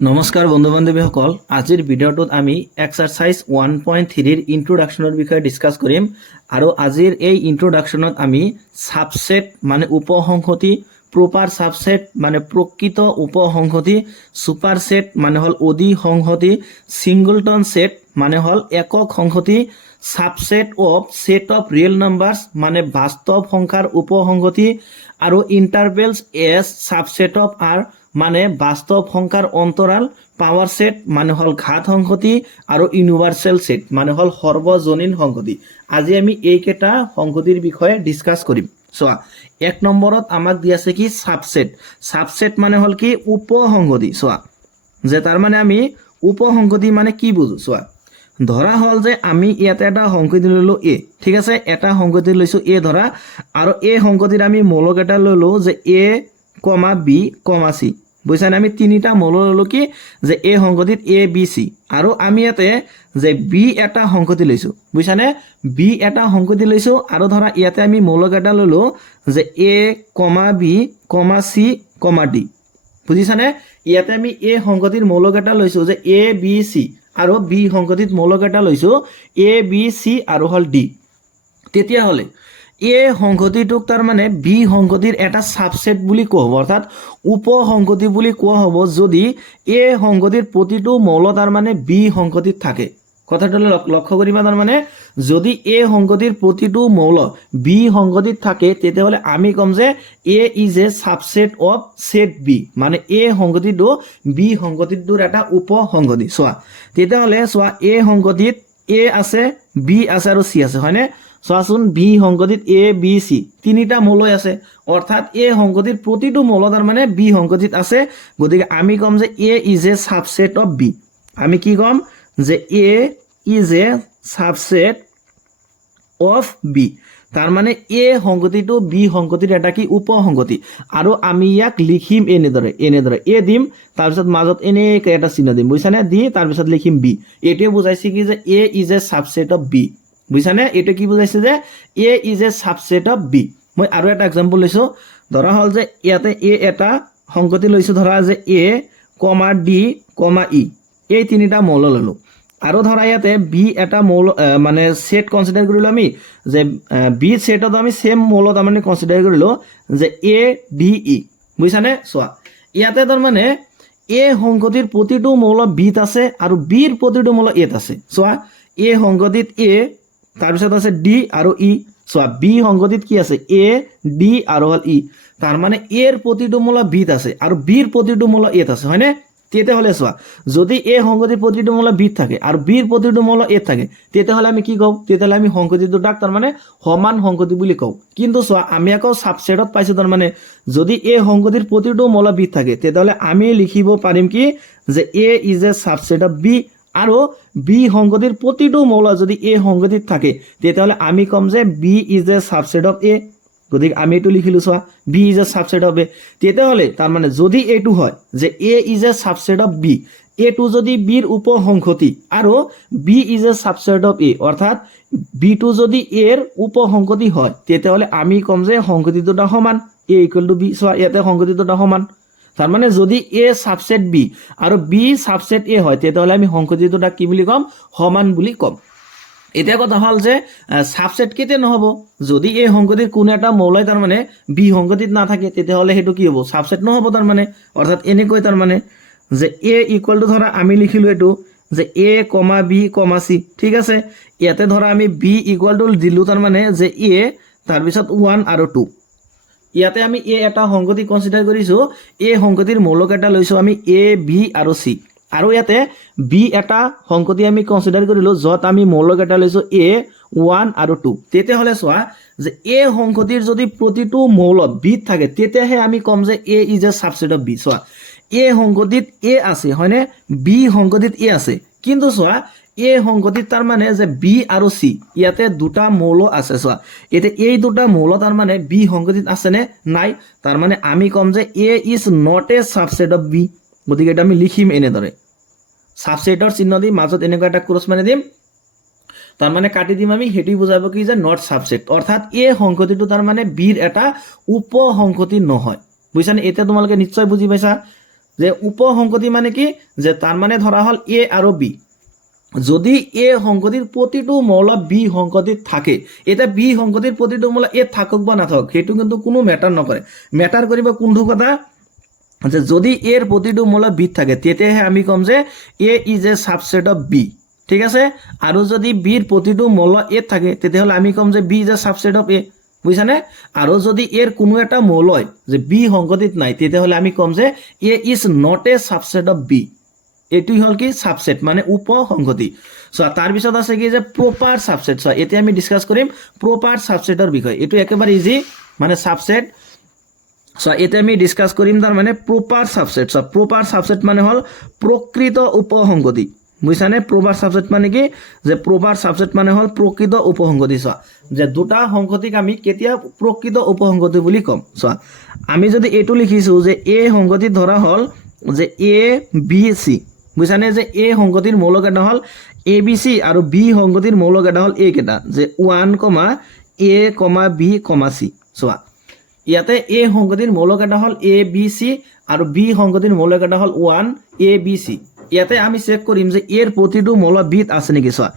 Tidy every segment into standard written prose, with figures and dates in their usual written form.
নমস্কাৰ বন্ধু বান্ধৱীসকল, আজিৰ ভিডিঅ'টোত আমি এক্সাৰসাইজ 1.3 ইন্ট্ৰোডাকশ্যনৰ বিষয়ে ডিসকাস কৰিম। আৰু আজিৰ এই ইন্ট্ৰোডাকশ্যনত আমি সাবসেট মানে উপসংহতি, প্ৰপাৰ সাবসেট মানে প্ৰকৃত উপসংহতি, সুপাৰসেট মানে হল অধি সংহতি, সিংগলটন সেট মানে হল একক সংহতি, subset of set of real numbers মানে বাস্তৱ সংখ্যাৰ উপসংহতি, আৰু ইন্টাৰভেলছ এজ সাবসেট অফ আৰ মানে বাস্তৱ সংখ্যাৰ অন্তৰাল, পাৱাৰ সেট মানে হল ঘাত সংহতি, আৰু ইউনিভাৰ্সেল সেট মানে হল সৰ্বজনীন সংহতি। আজি আমি এইকেইটা সংহতিৰ বিষয়ে ডিসকাস কৰিম। চোৱা, এক নম্বৰত আমাক দি আছে কি সাবসেট। সাবসেট মানে হল কি উপসংহতি। চোৱা যে তাৰ মানে আমি উপসংহতি মানে কি বুজো। চোৱা, ধৰা হল যে আমি ইয়াতে এটা সংহতি ললো এ, ঠিক আছে, এটা সংহতি লৈছো এ ধৰা, আৰু এই সংহতিৰ আমি মৌলক এটা ললো যে এ কমা বি কমা সি। বুঝছানে, আমি তিনিটা মৌল ললো কি যে এই সংহতিত এ বি সি, আৰু আমি ইয়াতে যে বি এটা সংহতি লৈছো। বুঝছানে, বি এটা সংহতি লৈছো, আৰু ধৰা ইয়াতে আমি মৌলক এটা ললো যে এ comma B comma c comma D. বুজিছানে, ইয়াতে আমি এ সংহতিৰ মৌলক এটা লৈছো যে এ বি সি, আৰু বি সংহতিত মৌলক এটা লৈছো এ বি সি আৰু হল ডি। তেতিয়া হলে এ সংহতিটোক তাৰ মানে বি সংহতিৰ এটা সাবসেট বুলি কোৱা হ'ব, অৰ্থাৎ উপসংহতি বুলি কোৱা হ'ব যদি এ সংহতিৰ প্ৰতিটো মৌল তাৰ মানে বি সংহতিত থাকে। কথাটো লক্ষ্য কৰিবা, তাৰ মানে যদি এ সংহতিৰ প্ৰতিটো মৌল বি সংহতিত থাকে তেতিয়াহ'লে আমি ক'ম যে A is a subset of set B, মানে এ সংহতিটো বি সংহতিটোৰ এটা উপসংহতি। চোৱা তেতিয়াহ'লে চোৱা, এ সংহতিত এ আছে, বি আছে আৰু চি আছে, হয়নে? চোৱাচোন, বি সংহতিত এ বি সি তিনিটা মৌলই আছে, অৰ্থাৎ এ সংহতিৰ প্ৰতিটো মৌল তাৰ মানে বি সংহতিত আছে। গতিকে আমি ক'ম যে A is a subset of B. আমি কি ক'ম যে A is a subset of B, তাৰ মানে এ সংহতিটো বি সংহতিৰ এটা কি উপসংহতি। আৰু আমি ইয়াক লিখিম এনেদৰে এ দিম, তাৰপিছত মাজত এনেকৈ এটা চিহ্ন দিম, বুজিছানে, দি তাৰপিছত লিখিম বি। এইটোৱে বুজাইছে কি যে A is a subset of B. বুজিছানে, এইটো কি বুজাইছে যে A is a subset of B. মই আৰু এটা এক্সাম্পল লৈছো, ধৰা হল যে ইয়াতে এ এটা সংহতি লৈছো, ধৰা যে এ কমা ডি কমা ই, এই তিনিটা মৌল ললো। আৰু ধৰা ইয়াতে বি এটা মৌল মানে সেট কনসিডাৰ কৰিলো আমি, যে বি সেটত আমি সেম মৌল তাৰমানে কনসিডাৰ কৰিলো যে এ ডি ই। বুজিছানে, চোৱা ইয়াতে তাৰমানে এ সংহতিৰ প্ৰতিটো মৌল বিত আছে, আৰু বিৰ প্ৰতিটো মৌল এত আছে। চোৱা, এ সংহতিত এ, তাৰপিছত আছে ডি আৰু ই। চোৱা, বি সংগতিত কি আছে এ ডি আৰু হল ই, তাৰ মানে এৰ প্ৰতিটো মৌল বিত আছে আৰু বিৰ প্ৰতিটো মৌল এত আছে, হয়নে? তেতিয়াহ'লে চোৱা, যদি এ সংগতিৰ প্ৰতিটো মৌল বিত থাকে আৰু বিৰ প্ৰতিটো মৌল এত থাকে তেতিয়াহ'লে আমি কি কওঁ, তেতিয়াহ'লে আমি সংগতি দুটাক তাৰমানে সমান সংগতি বুলি কওঁ। কিন্তু চোৱা, আমি আকৌ সাবসেটত পাইছো, তাৰমানে যদি এ সংগতিৰ প্ৰতিটো মৌল বিত থাকে তেতিয়াহ'লে আমি লিখিব পাৰিম কি যে A is a subset of B, আৰু বি সংগতিৰ প্ৰতিটো মৌল যদি এ সংগতিত থাকে তেতিয়াহ'লে আমি ক'ম যে B is a subset of A. গতিকে আমি এইটো লিখিলো, চোৱা, B is a subset of A. তেতিয়াহ'লে তাৰমানে যদি এইটো হয় যে A is a subset of B, এটো যদি বিৰ উপসংহতি আৰু B is a subset of A, অৰ্থাৎ বিটো যদি এৰ উপসংহতি হয় তেতিয়াহ'লে আমি ক'ম যে সংহতি দুটা সমান, এ ইকুৱেল টু বি। চোৱা, ইয়াতে সংহতি দুটা সমান, তাৰ মানে যদি এ সাবসেট বি আৰু বি সাবসেট এ হয় তেতিয়াহ'লে আমি সংহতি দুটা কি বুলি ক'ম, সমান বুলি ক'ম। এতিয়া কথা হ'ল যে সাবসেট কেতিয়া নহ'ব, যদি এই সংগতিৰ কোনো এটা মৌলই তাৰমানে বি সংগতিত নাথাকে তেতিয়াহ'লে সেইটো কি হ'ব, সাবসেট নহ'ব। তাৰমানে অৰ্থাৎ এনেকৈ তাৰমানে যে এ ইকুৱেল টু ধৰা আমি লিখিলো এইটো যে এ কমা বি কমা চি, ঠিক আছে। ইয়াতে ধৰা আমি বি ইকুৱেল টু দিলো তাৰমানে যে এ, তাৰপিছত 1 আৰু 2। ইয়াতে আমি এ এটা সংগতি কনসিডাৰ কৰিছো, এই সংগতিৰ মৌলক এটা লৈছো আমি এ বি আৰু চি, আৰু ইয়াতে বি এটা সংগতি আমি কনসিডাৰ কৰিলো যত আমি মৌলক এটা লৈছো এ 1 আৰু 2। তেতিয়াহ'লে চোৱা যে এ সংগতিৰ যদি প্ৰতিটো মৌল বিত থাকে তেতিয়াহে আমি ক'ম যে A is a subset of B. চোৱা, এ সংগতিত এ আছে, হয়নে, বি সংগতিত এ আছে, কিন্তু চোৱা এ সংগতিত তাৰ মানে যে বি আৰু চি ইয়াতে দুটা মৌল আছে। চোৱা, এতিয়া এই দুটা মৌল তাৰ মানে বি সংগতিত আছে নে নাই, তাৰ মানে আমি ক'ম যে A is not a subset of B. গতিকে এটা আমি লিখিম এনেদৰে, সাবসেটৰ চিহ্ন দি মাজত এনেকুৱা এটা ক্ৰছ মাৰি দিম, তাৰ মানে কাটি দিম আমি, হেটি বুজাব কি যে নট সাবসেট, অৰ্থাৎ এ সংহতিটো তাৰ মানে বিৰ এটা উপসংহতি নহয়। বুজিছানে, এতিয়া তোমালোকে নিশ্চয় বুজি পাইছা যে উপসংহতি মানে কি যে তার মানে ধৰা হল এ আৰু বি যদি এ সংগতিৰ প্ৰতিটো মৌল বি সংগতিত থাকে এটা বি সংগতিৰ প্ৰতিটো মৌল এ থাকক বা নাথাকক সেইটো কিন্তু কোনো মেটাৰ নকৰে মেটাৰ কৰিব কোনটো কথা যে যদি এৰ প্ৰতিটো মৌল বি থাকে তেতিয়াহে আমি কম যে A is a subset of B ঠিক আছে আৰু যদি বিৰ প্ৰতিটো মৌল এ থাকে তেতিয়াহলে আমি কম যে B is a subset of A বুঝানে আৰু যদি এৰ কোনো এটা মৌল হয় যে বি সংগতিত নাই তেতিয়াহলে আমি কম যে A is not a subset of B এটুই হল কি সাবসেট মানে উপসংহতি সো তাৰ পিছত আছে কি যে প্ৰপাৰ সাবসেট সো এতিয়া আমি ডিসকাস কৰিম প্ৰপাৰ সাবসেটৰ বিষয় এটো একেবাৰে ইজি মানে সাবসেট সো এতিয়া আমি ডিসকাস কৰিম তাৰ মানে proper subset so proper subset মানে হল প্ৰকৃত উপসংহতি বুঝানে প্ৰপাৰ সাবসেট মানে কি যে প্ৰপাৰ সাবসেট মানে হল প্ৰকৃত উপসংহতি সো যে দুটা সংগতিক আমি কেতিয়া প্ৰকৃত উপসংহতি বুলি কম সো আমি যদি এটো লিখিছো যে এ সংগতি ধৰা হল যে এ বি সি বুঝানে যে এ সংগতিৰ মৌল কেটা হল এ বি সি আৰু বি সংগতিৰ মৌল কেটা হল এ কেটা যে 1, এ, বি, সি সোয়া ইয়াতে এ সংগতিৰ মৌল কেটা হল এ বি সি আৰু বি সংগতিৰ মৌল কেটা হল 1 এ বি সি ইয়াতে আমি চেক কৰিম যে এৰ প্ৰতিটো মৌল বিত আছে নেকি সোয়া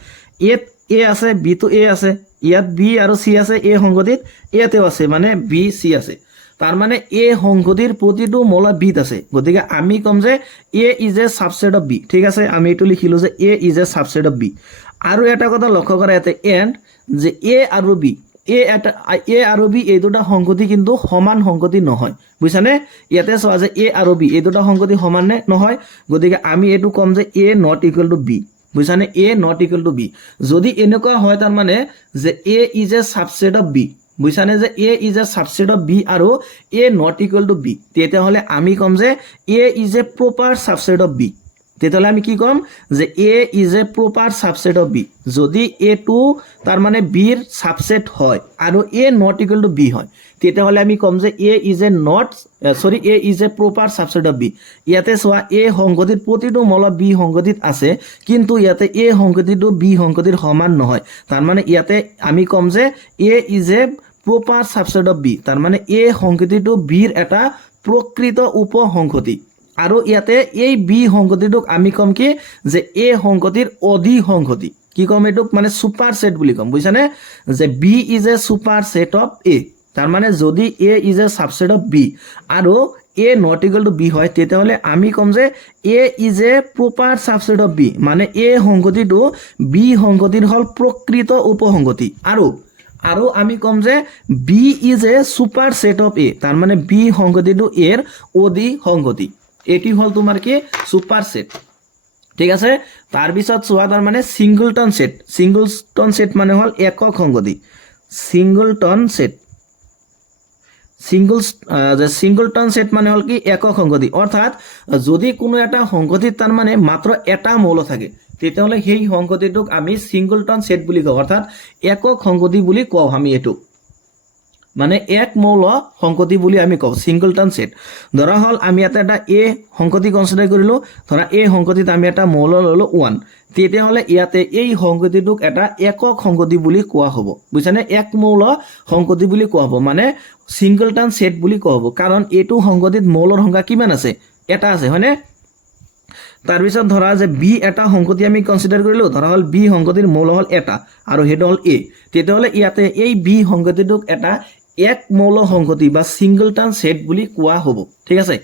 এত এ আছে বি তো এ আছে ইয়াত বি আৰু সি আছে এ সংগতিত এতেও আছে মানে বি সি আছে তার মানে এ সংগতিৰ প্ৰতিটো মৌল বিত আছে গতিকে আমি কম যে A is a subset of B ঠিক আছে আমি এটো লিখিলো যে A is a subset of B আৰু এটা কথা লক্ষ্য কৰা ইয়াতে এন্ড যে এ আৰু বি এ আৰু বি এই দুটা সংগতি কিন্তু সমান সংগতি নহয় বুঝছানে ইয়াতে চোৱা যে এ আৰু বি এই দুটা সংগতি সমান নে নহয় গতিকে আমি এটো কম যে A not equal to B বুঝছানে A not equal to B যদি এনেকুৱা হয় তাৰ মানে যে A is a subset of B বুঝছানে যে A is a subset of B আৰু A not equal to B তেতিয়াহলে আমি কম যে A is a proper subset of B তেতিয়াহলে আমি কি কম যে A is a proper subset of B যদি এ টু তাৰ মানে বিৰ সাবসেট হয় আৰু A not equal to B হয় তেতিয়াহলে আমি কম যে A is a A is a proper subset of B ইয়াতে চোৱা এ সংগতিৰ প্ৰতিটো মৌল বি সংগতিত আছে কিন্তু ইয়াতে এ সংগতিটো বি সংগতিৰ সমান নহয় তাৰ মানে ইয়াতে আমি কম যে A is a proper subset of B তাৰ মানে এ সংগতিটো বিৰ এটা প্ৰকৃত উপসংহতি আৰু ইয়াতে এই বি সংগতিটোক আমি কম কি যে এ সংগতিৰ অধিসংহতি কি কম এটোক মানে সুপাৰ সেট বুলি কম বুঝছানে যে B is a superset of A তাৰ মানে যদি A is a subset of B আৰু A not equal to B হয় তেতিয়াহলে আমি কম যে A is a proper subset of B মানে এ সংগতিটো বি সংগতিৰ হল প্ৰকৃত উপসংহতি আৰু আমি কম যে B is a superset of A তাৰ মানে বি সংগতিটো এৰ অধিসংহতি এটি হল তোমাৰ কি সুপাৰ সেট ঠিক আছে তাৰ পিছত চোৱা তাৰ মানে সিংগলটন সেট মানে হল একক সংগতি সিংগলটন সেট মানে হল কি একক সংগতি অর্থাৎ যদি কোনো এটা সংগতিত তাৰ মানে মাত্ৰ এটা মৌল থাকে তেতিয়াহলে সেই সংগতিটোক আমি সিংগলটন সেট বুলি কওঁ অর্থাৎ একক সংগতি বুলি কওঁ আমি এটো মানে এক মৌল সংগতি বুলি আমি কওঁ সিংগলটন সেট ধৰা হল আমি এটা এ সংগতি কনসিডাৰ কৰিলো ধৰা এ সংগতিত আমি এটা মৌল ললো 1 তেতিয়াহলে ইয়াতে এই সংগতিটোক এটা একক সংগতি বুলি কোৱা হ'ব বুঝছানে এক মৌল সংগতি বুলি কোৱা হ'ব মানে সিংগলটন সেট বুলি কোৱা হ'ব কাৰণ এটো সংগতিত মৌলৰ সংখ্যা কিমান আছে এটা আছে হয়নে তাৰ পিছত ধৰা যে বি এটা সংগতি আমি কনসিডাৰ কৰিলো ধৰা হল বি সংগতিৰ মৌল হল এটা আৰু হেটো হল এ তেতিয়াহলে ইয়াতে এই বি সংগতিটোক এটা এক মৌল সংগতি বা সিংগলটন সেট বুলি কোৱা হ'ব ঠিক আছে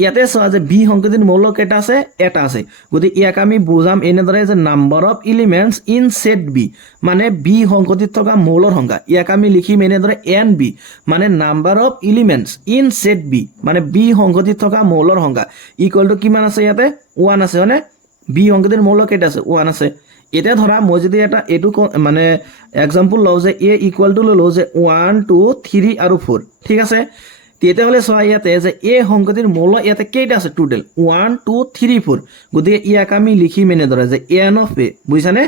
ইয়াতে চোৱা যে বি সংগতিৰ মৌল কেটা আছে এটা আছে গতিকে ইয়াক আমি বুজাম এনেদৰে যে number of elements in set B মানে বি সংগতিত থকা মৌলৰ সংখ্যা ইয়াক আমি লিখিম এনেদৰে এন বি মানে number of elements in set B মানে বি সংগতিত থকা মৌলৰ সংখ্যা ইকুয়াল টু কিমান আছে ইয়াতে 1 আছে মানে বি সংগতিৰ মৌল কেটা আছে 1 আছে এটা ধৰা মই যদি এটা এটো মানে एग्जांपल লও যে a ইকুয়াল টু ললো যে 1 2 3 আৰু 4 ঠিক আছে তেতিয়াহলে চোৱা ইয়াতে যে a সংগতিৰ মৌল ইয়াতে কেইটা আছে টোটাল 1 2 3 4 গতিকে ইয়াক আমি লিখি মেনে ধৰা যে n of a বুঝছানে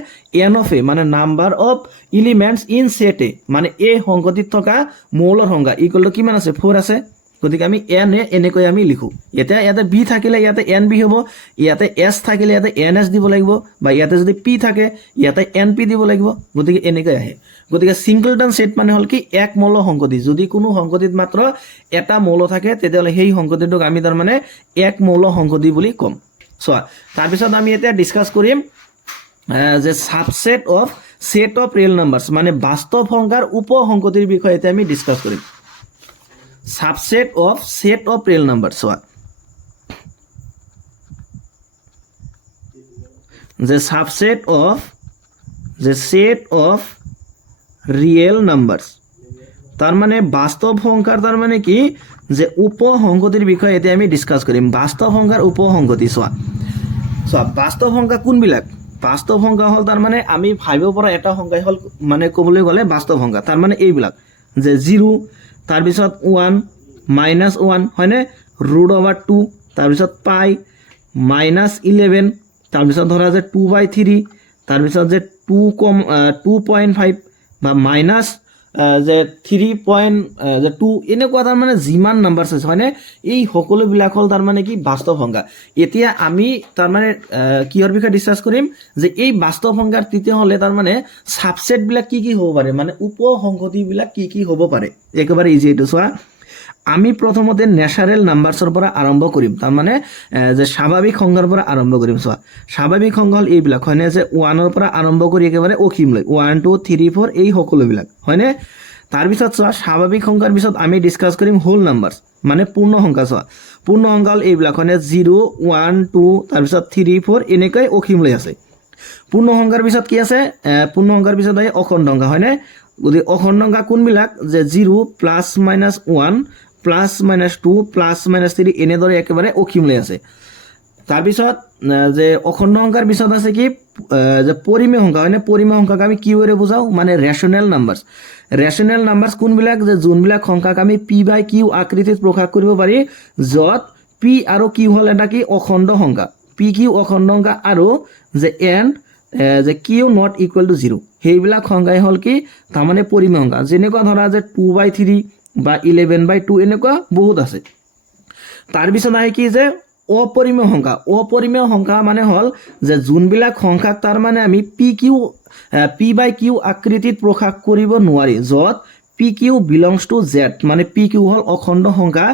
n of a মানে number of elements in set a মানে a সংগতিত থকা মৌলৰ সংখ্যা ইকুয়াল টু কিমান আছে 4 আছে গতিকে আমি এন এ এনেকৈ আমি লিখোঁ এতিয়া ইয়াতে বি থাকিলে ইয়াতে এন বি হ'ব ইয়াতে এছ থাকিলে ইয়াতে এন এছ দিব লাগিব বা ইয়াতে যদি পি থাকে ইয়াতে এন পি দিব লাগিব গতিকে এনেকৈ আহে গতিকে সিংগলটন সেট মানে হ'ল কি এক মৌল সংগতি যদি কোনো সংগতিত মাত্ৰ এটা মৌল থাকে তেতিয়াহ'লে সেই সংগতিটোক আমি তাৰমানে এক মৌল সংগতি বুলি ক'ম চোৱা তাৰপিছত আমি এতিয়া ডিছকাছ কৰিম যে subset of set of real numbers মানে বাস্তব সংখ্যার উপসংগতির বিষয়ে এটা আমি discuss Karim subset of set of real numbers যে সাবসেট অফ যে সেট অফ রিয়েল নাম্বারস তার মানে বাস্তব সংখ্যার তার মানে কি যে উপসংগতির বিষয়ে এটা আমি ডিসকাস করিম বাস্তব সংখ্যার উপসংগতি চোৱা বাস্তব সংখ্যা কোনবিলাক বাস্তব সংখ্যা হল তাৰ মানে আমি ভাবিব পৰা এটা সংখ্যা হল মানে ক'বলৈ গ'লে বাস্তব সংখ্যা তার মানে এইবিলাক যে 0 তাৰপিছত 1 -1 হয়নে √2 তাৰপিছত পাই -11 তাৰপিছত ধৰা যে 2/3 তাৰপিছত যে 2.5 বা মাইনাস যে 3.2 এনেকুৱা তাৰ মানে যিমান নাম্বাৰছ আছে হয়নে এই সকলোবিলাক হল তাৰ মানে কি বাস্তৱ সংখ্যা এতিয়া আমি তাৰ মানে কিহৰ বিষয়ে ডিসকাস কৰিম যে এই বাস্তৱ সংখ্যাৰ তৃতীয় হলে তাৰ মানে সাবসেট বিলাক কি হ'ব পাৰে মানে উপসংগতি বিলাক কি হ'ব পাৰে একেবাৰে ইজি এটো চোৱা আমি প্ৰথমতে ন্যাচাৰেল নাম্বাৰছৰ পৰা আৰম্ভ কৰিম তাৰ মানে যে স্বাভাৱিক সংখ্যাৰ পৰা আৰম্ভ কৰিম চোৱা স্বাভাৱিক সংখ্যা হল এইবিলাক হয়নে যে 1 ৰ পৰা আৰম্ভ কৰি একেবাৰে অসীমলৈ 1 2 3 4 এই সকলোবিলাক হয়নে তাৰ পিছত চোৱা স্বাভাৱিক সংখ্যাৰ পিছত আমি ডিসকাস কৰিম হোল নাম্বাৰছ মানে পূৰ্ণ সংখ্যা চোৱা পূৰ্ণ সংখ্যা হল এইবিলাক হয়নে 0 1 2 তাৰ পিছত 3 4 এনেকৈ অসীমলৈ আছে পূৰ্ণ সংখ্যাৰ পিছত কি আছে পূৰ্ণ সংখ্যাৰ পিছত আহে অখণ্ড সংখ্যা হয়নে গতি অখণ্ড সংখ্যা কোনবিলাক যে 0 +-1 +-2 +-3 এনেদৰে একেবাৰে অসীমলৈ আছে তাৰপিছত যে অখণ্ড সংখ্যাৰ পিছত আছে কি যে পৰিমেয় সংখ্যা হয়নে পৰিমেয় সংখ্যাক আমি কিউৰে বুজাও মানে ৰেশনেল নাম্বাৰছ ৰেশনেল নাম্বাৰছ কোনবিলাক যে যোনবিলাক সংখ্যাক আমি p/q আকৃতিত প্ৰকাশ কৰিব পাৰি যত p আৰু q হল এটা কি অখণ্ড সংখ্যা pq অখণ্ড সংখ্যা আৰু যে এণ্ড যে q not equal to 0 সেইবিলাক সংখ্যাই হল কি তাৰমানে পৰিমেয় সংখ্যা যেনেকুৱা ধৰা যে 2/3 বা 11/2 এনেকুৱা বহুত আছে তাৰ পিছত আহে কি যে অপৰিমেয় সংখ্যা মানে হল যে যোনবিলাক সংখ্যাক তাৰ মানে আমি p/q আকৃতিত প্ৰকাশ কৰিব নোৱাৰি যত pq belongs to z মানে pq হল অখণ্ড সংখ্যা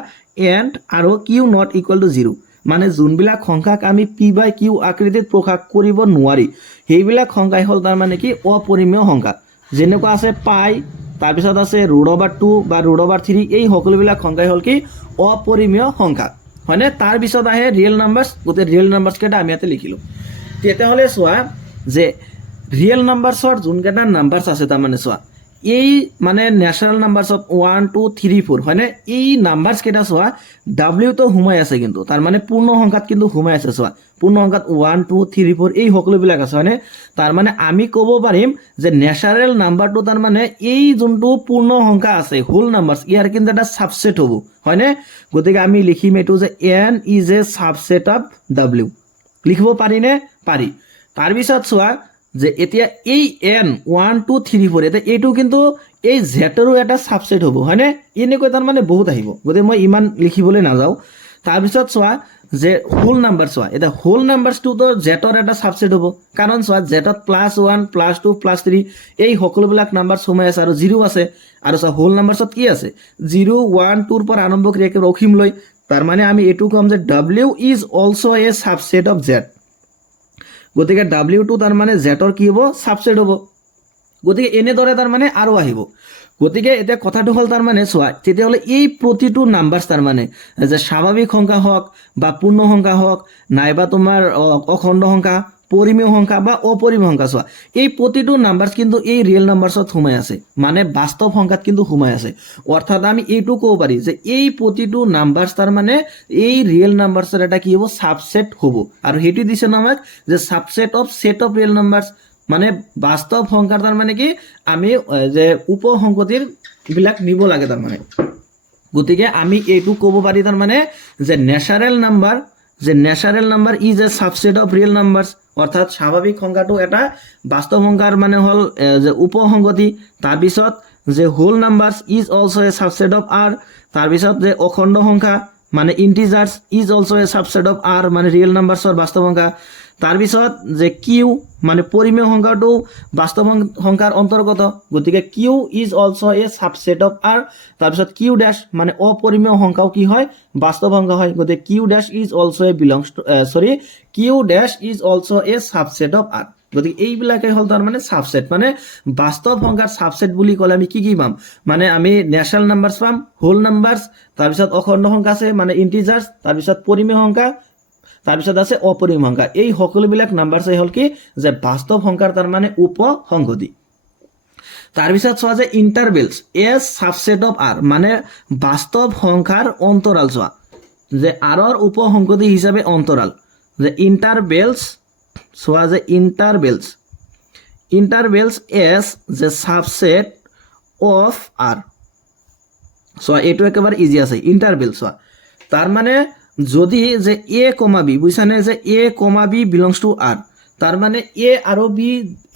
and আৰু q not equal to 0 মানে যোনবিলাক সংখ্যাক আমি p/q আকৃতিত প্ৰকাশ কৰিব নোৱাৰি সেইবিলাক সংখ্যাই হল তাৰ মানে কি অপৰিমেয় সংখ্যা যেনেকুৱা আছে পাই তাৰপিছত আছে √2 বা √3 এই সকলোবিলাক সংখ্যাই হল কি অপৰিমেয় সংখ্যা হয়নে তাৰ পিছত আহে ৰিয়েল নাম্বাৰছ গতে ৰিয়েল নাম্বাৰছ কেইটা আমি ইয়াতে লিখিলো তেতিয়াহলে চোৱা যে ৰিয়েল নাম্বাৰছৰ যোনকেইটা নাম্বাৰছ আছে তাৰ মানে চোৱা এই মানে ন্যাচাৰেল নাম্বাৰছ অফ 1 2 3 4 হয়নে এই নাম্বাৰছ কেইটা চোৱা w তো হুমাই আছে কিন্তু তাৰ মানে পূৰ্ণ সংখ্যাত কিন্তু হুমাই আছে চোৱা পূৰ্ণ সংখ্যাত 1 2 3 4 এই সকলোবিলাক আছে হয়নে তাৰ মানে আমি ক'ব পাৰিম যে ন্যাচাৰেল নাম্বাৰটো তাৰ মানে এই যোনটো পূৰ্ণ সংখ্যা আছে হোল নাম্বাৰছ ইয়াৰ কিন্তু এটা সাবসেট হ'ব হয়নে গতিকে আমি লিখিম এটো যে n is a subset of w লিখিব পাৰি নে পাৰি তাৰ পিছত চোৱা যে এতিয়া এই n 1 2 3 4 এটা এইটো কিন্তু এই জেটৰো এটা সাবসেট হ'ব হয়নে এনেকৈ তাৰ মানে বহুত আহিব গতে মই ইমান লিখিবলৈ নাযাও তাৰ পিছত চোৱা যে হোল নাম্বাৰ চোৱা এটা হোল নাম্বাৰছটো তো জেটৰ এটা সাবসেট হ'ব কাৰণ চোৱা জেটত +1 +2 +3 এই সকলোবিলাক নাম্বাৰ সোমাই আছে আৰু 0 আছে আৰু চোৱা হোল নাম্বাৰছত কি আছে 0 1 2 ৰ পৰা আৰম্ভ কৰি একেবাৰে অসীমলৈ তাৰ মানে আমি এটো কম যে w is also a subset of z গতিকে w টো তাৰ মানে জেটৰ কি হ'ব সাবসেট হ'ব গতিকে এনেদৰে তাৰ মানে আৰু আহিব গতিকে এটা কথাটো হল তাৰ মানে চোৱা তেতিয়াহলে এই প্ৰতিটো নাম্বাৰছ তাৰ মানে যে স্বাভাৱিক সংখ্যা হওক বা পূৰ্ণ সংখ্যা হওক নাইবা তোমাৰ অখণ্ড সংখ্যা পৰিমেয় সংখ্যা বা অপৰিমেয় সংখ্যা চোৱা এই প্ৰতিটো নাম্বাৰছ কিন্তু এই ৰিয়েল নাম্বাৰছত হুমাই আছে মানে বাস্তৱ সংখ্যাত কিন্তু হুমাই আছে অৰ্থাৎ আমি এইটো ক'ব পাৰি যে এই প্ৰতিটো নাম্বাৰছ তাৰ মানে এই ৰিয়েল নাম্বাৰছৰ এটা কি হ'ব সাবসেট হ'ব আৰু হেতু দিছে আমাক যে subset of set of real numbers মানে বাস্তৱ সংখ্যাৰ তাৰ মানে কি আমি যে উপসংগতিৰ বিলাক নিব লাগে তাৰ মানে গতিকে আমি এইটো ক'ব পাৰি তাৰ মানে যে natural number is a subset of real numbers অৰ্থাৎ স্বাভাৱিক সংখ্যাটো এটা বাস্তৱ সংখ্যাৰ মানে হল যে উপসংগতি তাৰ পিছত যে whole numbers is also' a subset of R তাৰপিছত যে অখণ্ড সংখ্যা মানে integers is also' a subset of R মানে ৰিয়েল নাম্বাৰছৰ বাস্তৱ সংখ্যা তাৰপিছত যে কিউ মানে পৰিমেয় সংখ্যাটো বাস্তৱ সংখ্যাৰ অন্তৰ্গত গতিকে Q is also' a subset of R তাৰপিছত কিউ ডেছ মানে অপৰিমেয় সংখ্যাও কি হয় বাস্তৱ সংখ্যা হয় গতিকে Q dash is also' a belongs to Q dash is also' a subset of R গতিকে এইবিলাকে হ'ল তাৰ মানে ছাবছেট মানে বাস্তৱ সংখ্যাৰ ছাবছেট বুলি ক'লে আমি কি পাম মানে আমি নেচাৰেল নাম্বাৰছ পাম হোল নাম্বাৰছ তাৰপিছত অখণ্ড সংখ্যা আছে মানে ইণ্টিজাৰ্ছ তাৰপিছত পৰিমেয় সংখ্যা তাৰপিছত আছে অপৰিমেয় সংখ্যা এই সকলোবিলাক নাম্বাৰছাই হ'ল কি যে বাস্তৱ সংখ্যাৰ তাৰ মানে উপসংহতি তাৰপিছত চোৱা যে ইণ্টাৰভেলছ এজ ছাবছেট অফ আৰ মানে বাস্তৱ সংখ্যাৰ অন্তৰাল চোৱা যে আৰৰ উপসংহতি হিচাপে অন্তৰাল যে ইণ্টাৰভেলছ চোৱা যে ইণ্টাৰভেলছ এজ যে ছাবছেট অফ আৰ চোৱা এইটো একেবাৰে ইজি আছে ইণ্টাৰভেল চোৱা তাৰ মানে যদি যে এ কমা বি বুজিছানে যে এ comma B belongs to R তাৰ মানে এ আৰু বি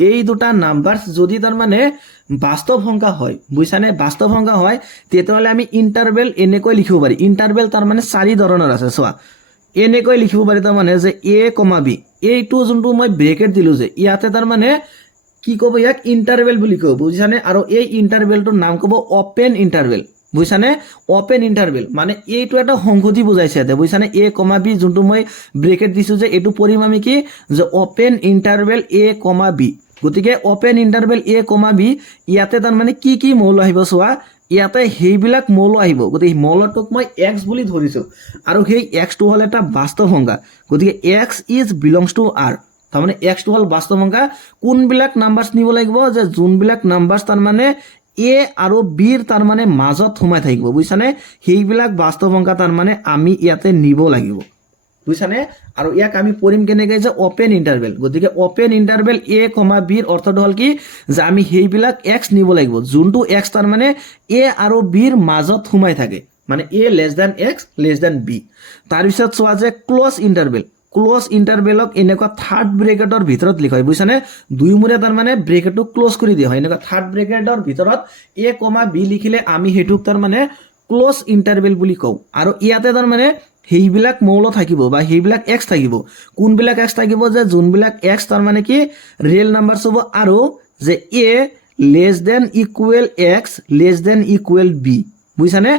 এই দুটা নাম্বাৰছ যদি তাৰ মানে বাস্তৱ সংখ্যা হয় বুজিছানে বাস্তৱ সংখ্যা হয় তেতিয়াহ'লে আমি ইণ্টাৰভেল এনেকৈ লিখিব পাৰি ইণ্টাৰভেল তাৰ মানে 4 ধৰণৰ আছে চোৱা এনেকৈ লিখিব পাৰি তাৰ মানে যে এ কমা বি এইটো যোনটো মই ব্ৰেকেট দিলো যে ইয়াতে তাৰ মানে কি ক'ব ইয়াক ইণ্টাৰভেল বুলি ক'ব বুজিছানে আৰু এই ইণ্টাৰভেলটোৰ নাম ক'ব অপেন ইণ্টাৰভেল বুজিছানে অপেন ইণ্টাৰভেল মানে এইটো এটা সংহতি বুজাইছে ইয়াতে বুজিছানে এ কমা বি যোনটো মই ব্ৰেকেট দিছোঁ যে এইটো পৰিম আমি কি যে অপেন ইণ্টাৰভেল এ কমা বি গতিকে অপেন ইণ্টাৰভেল এ কমা বি ইয়াতে তাৰ মানে কি মৌল আহিব চোৱা ইয়াতে সেইবিলাক মৌল আহিব গতিকে মৌলটোক মই এক্স বুলি ধৰিছোঁ আৰু সেই এক্সটো হ'ল এটা বাস্তৱ সংখ্যা গতিকে x is belongs to R তাৰমানে এক্সটো হ'ল বাস্তৱ সংখ্যা কোনবিলাক নাম্বাৰছ নিব লাগিব যে যোনবিলাক নাম্বাৰছ তাৰমানে এ আৰু বিৰ তাৰ মানে মাজত সোমাই থাকিব বুজিছানে সেইবিলাক বাস্তৱ সংখ্যা তাৰ মানে আমি ইয়াতে নিব লাগিব বুজিছানে আৰু ইয়াক আমি পঢ়িম কেনেকৈ যে অপেন ইণ্টাৰভেল গতিকে অপেন ইণ্টাৰভেল এ কমা বিৰ অৰ্থটো হ'ল কি যে আমি সেইবিলাক এক্স নিব লাগিব যোনটো এক্স তাৰ মানে এ আৰু বিৰ মাজত সোমাই থাকে মানে A less than x less than B তাৰপিছত চোৱা যে ক্ল'জ ইণ্টাৰভেলক এনেকুৱা থাৰ্ড ব্ৰেকেটৰ ভিতৰত লিখা হয় বুজিছানে দুইমূৰে তাৰ মানে ব্ৰেকেটটো ক্ল'জ কৰি দিয়া হয় এনেকুৱা থাৰ্ড ব্ৰেকেটৰ ভিতৰত এ কমা বি লিখিলে আমি সেইটোক তাৰ মানে ক্ল'জ ইণ্টাৰভেল বুলি কওঁ আৰু ইয়াতে তাৰ মানে সেইবিলাক মৌল থাকিব বা সেইবিলাক এক্স থাকিব কোনবিলাক এক্স থাকিব যে যোনবিলাক এক্স তাৰ মানে কি ৰিয়েল নাম্বাৰছ হ'ব আৰু যে A less than equal x less than equal B বুজিছানে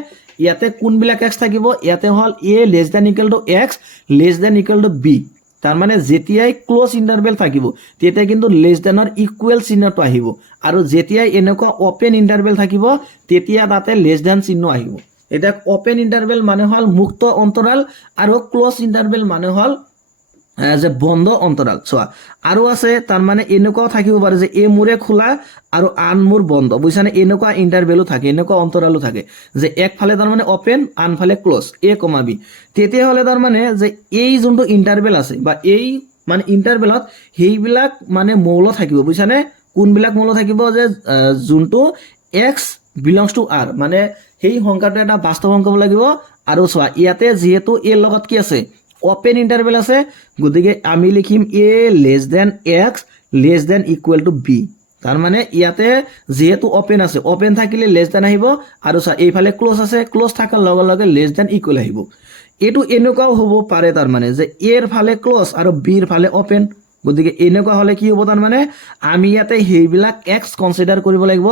ইয়াতে কোনবিলাক এক্স থাকিব ইয়াতে হ'ল A less than equal to x less than equal to B তাৰ মানে যেতিয়াই ক্ল'জ ইণ্টাৰভেল থাকিব তেতিয়া কিন্তু লেছ দেনৰ ইকুৱেল চিহ্নটো আহিব আৰু যেতিয়াই এনেকুৱা অপেন ইণ্টাৰভেল থাকিব তেতিয়া তাতে লেছ দেন চিহ্ন আহিব এটা ওপেন ইন্টারভেল মানে হল মুক্ত অন্তরাল আর ক্লোজ ইন্টারভেল মানে হল যে বন্ধ অন্তরাল চোৱা আৰু আছে তাৰ মানে এনেকুৱাও থাকিব পাৰে যে এই মুৰে খোলা আৰু আন মুৰ বন্ধ বুজিছানে এনেকুৱা ইন্টাৰভেলো থাকে এনেকুৱা অন্তৰালো থাকে যে একফালে তাৰ মানে ওপেন আনফালে ক্লোজ এ কমা বি তেতিয়া হলে তাৰ মানে যে এই যোনটো ইন্টারভেল আছে বা এই মানে ইন্টারভেলত সেইবিলাক মানে মৌল থাকিব বুজিছানে কোনবিলাক মৌল থাকিব যে যোনটো x belongs to r মানে সেই সংখ্যাটো এটা বাস্তৱ সংখ্যা হ'ব লাগিব আৰু চোৱা ইয়াতে যেহেতু এ লগত কি আছে ওপেন ইন্টারভেল আছে গতিকে আমি লিখিম a less than x less than equal to b তাৰ মানে ইয়াতে যেহেতু ওপেন আছে ওপেন থাকিলে লেস দেন আহিব আৰু চোৱা এইফালে ক্লোজ আছে ক্লোজ থাকাৰ লগে লগে লেস দেন ইকুৱেল আহিব এটো এনেকুৱাও হ'ব পাৰে তাৰ মানে যে এৰ ফালে ক্লোজ আৰু বিৰ ফালে ওপেন গতিকে এনেকুৱা হলে কি হ'ব তাৰ মানে আমি ইয়াতে সেইবিলাক x কনসিডাৰ কৰিব লাগিব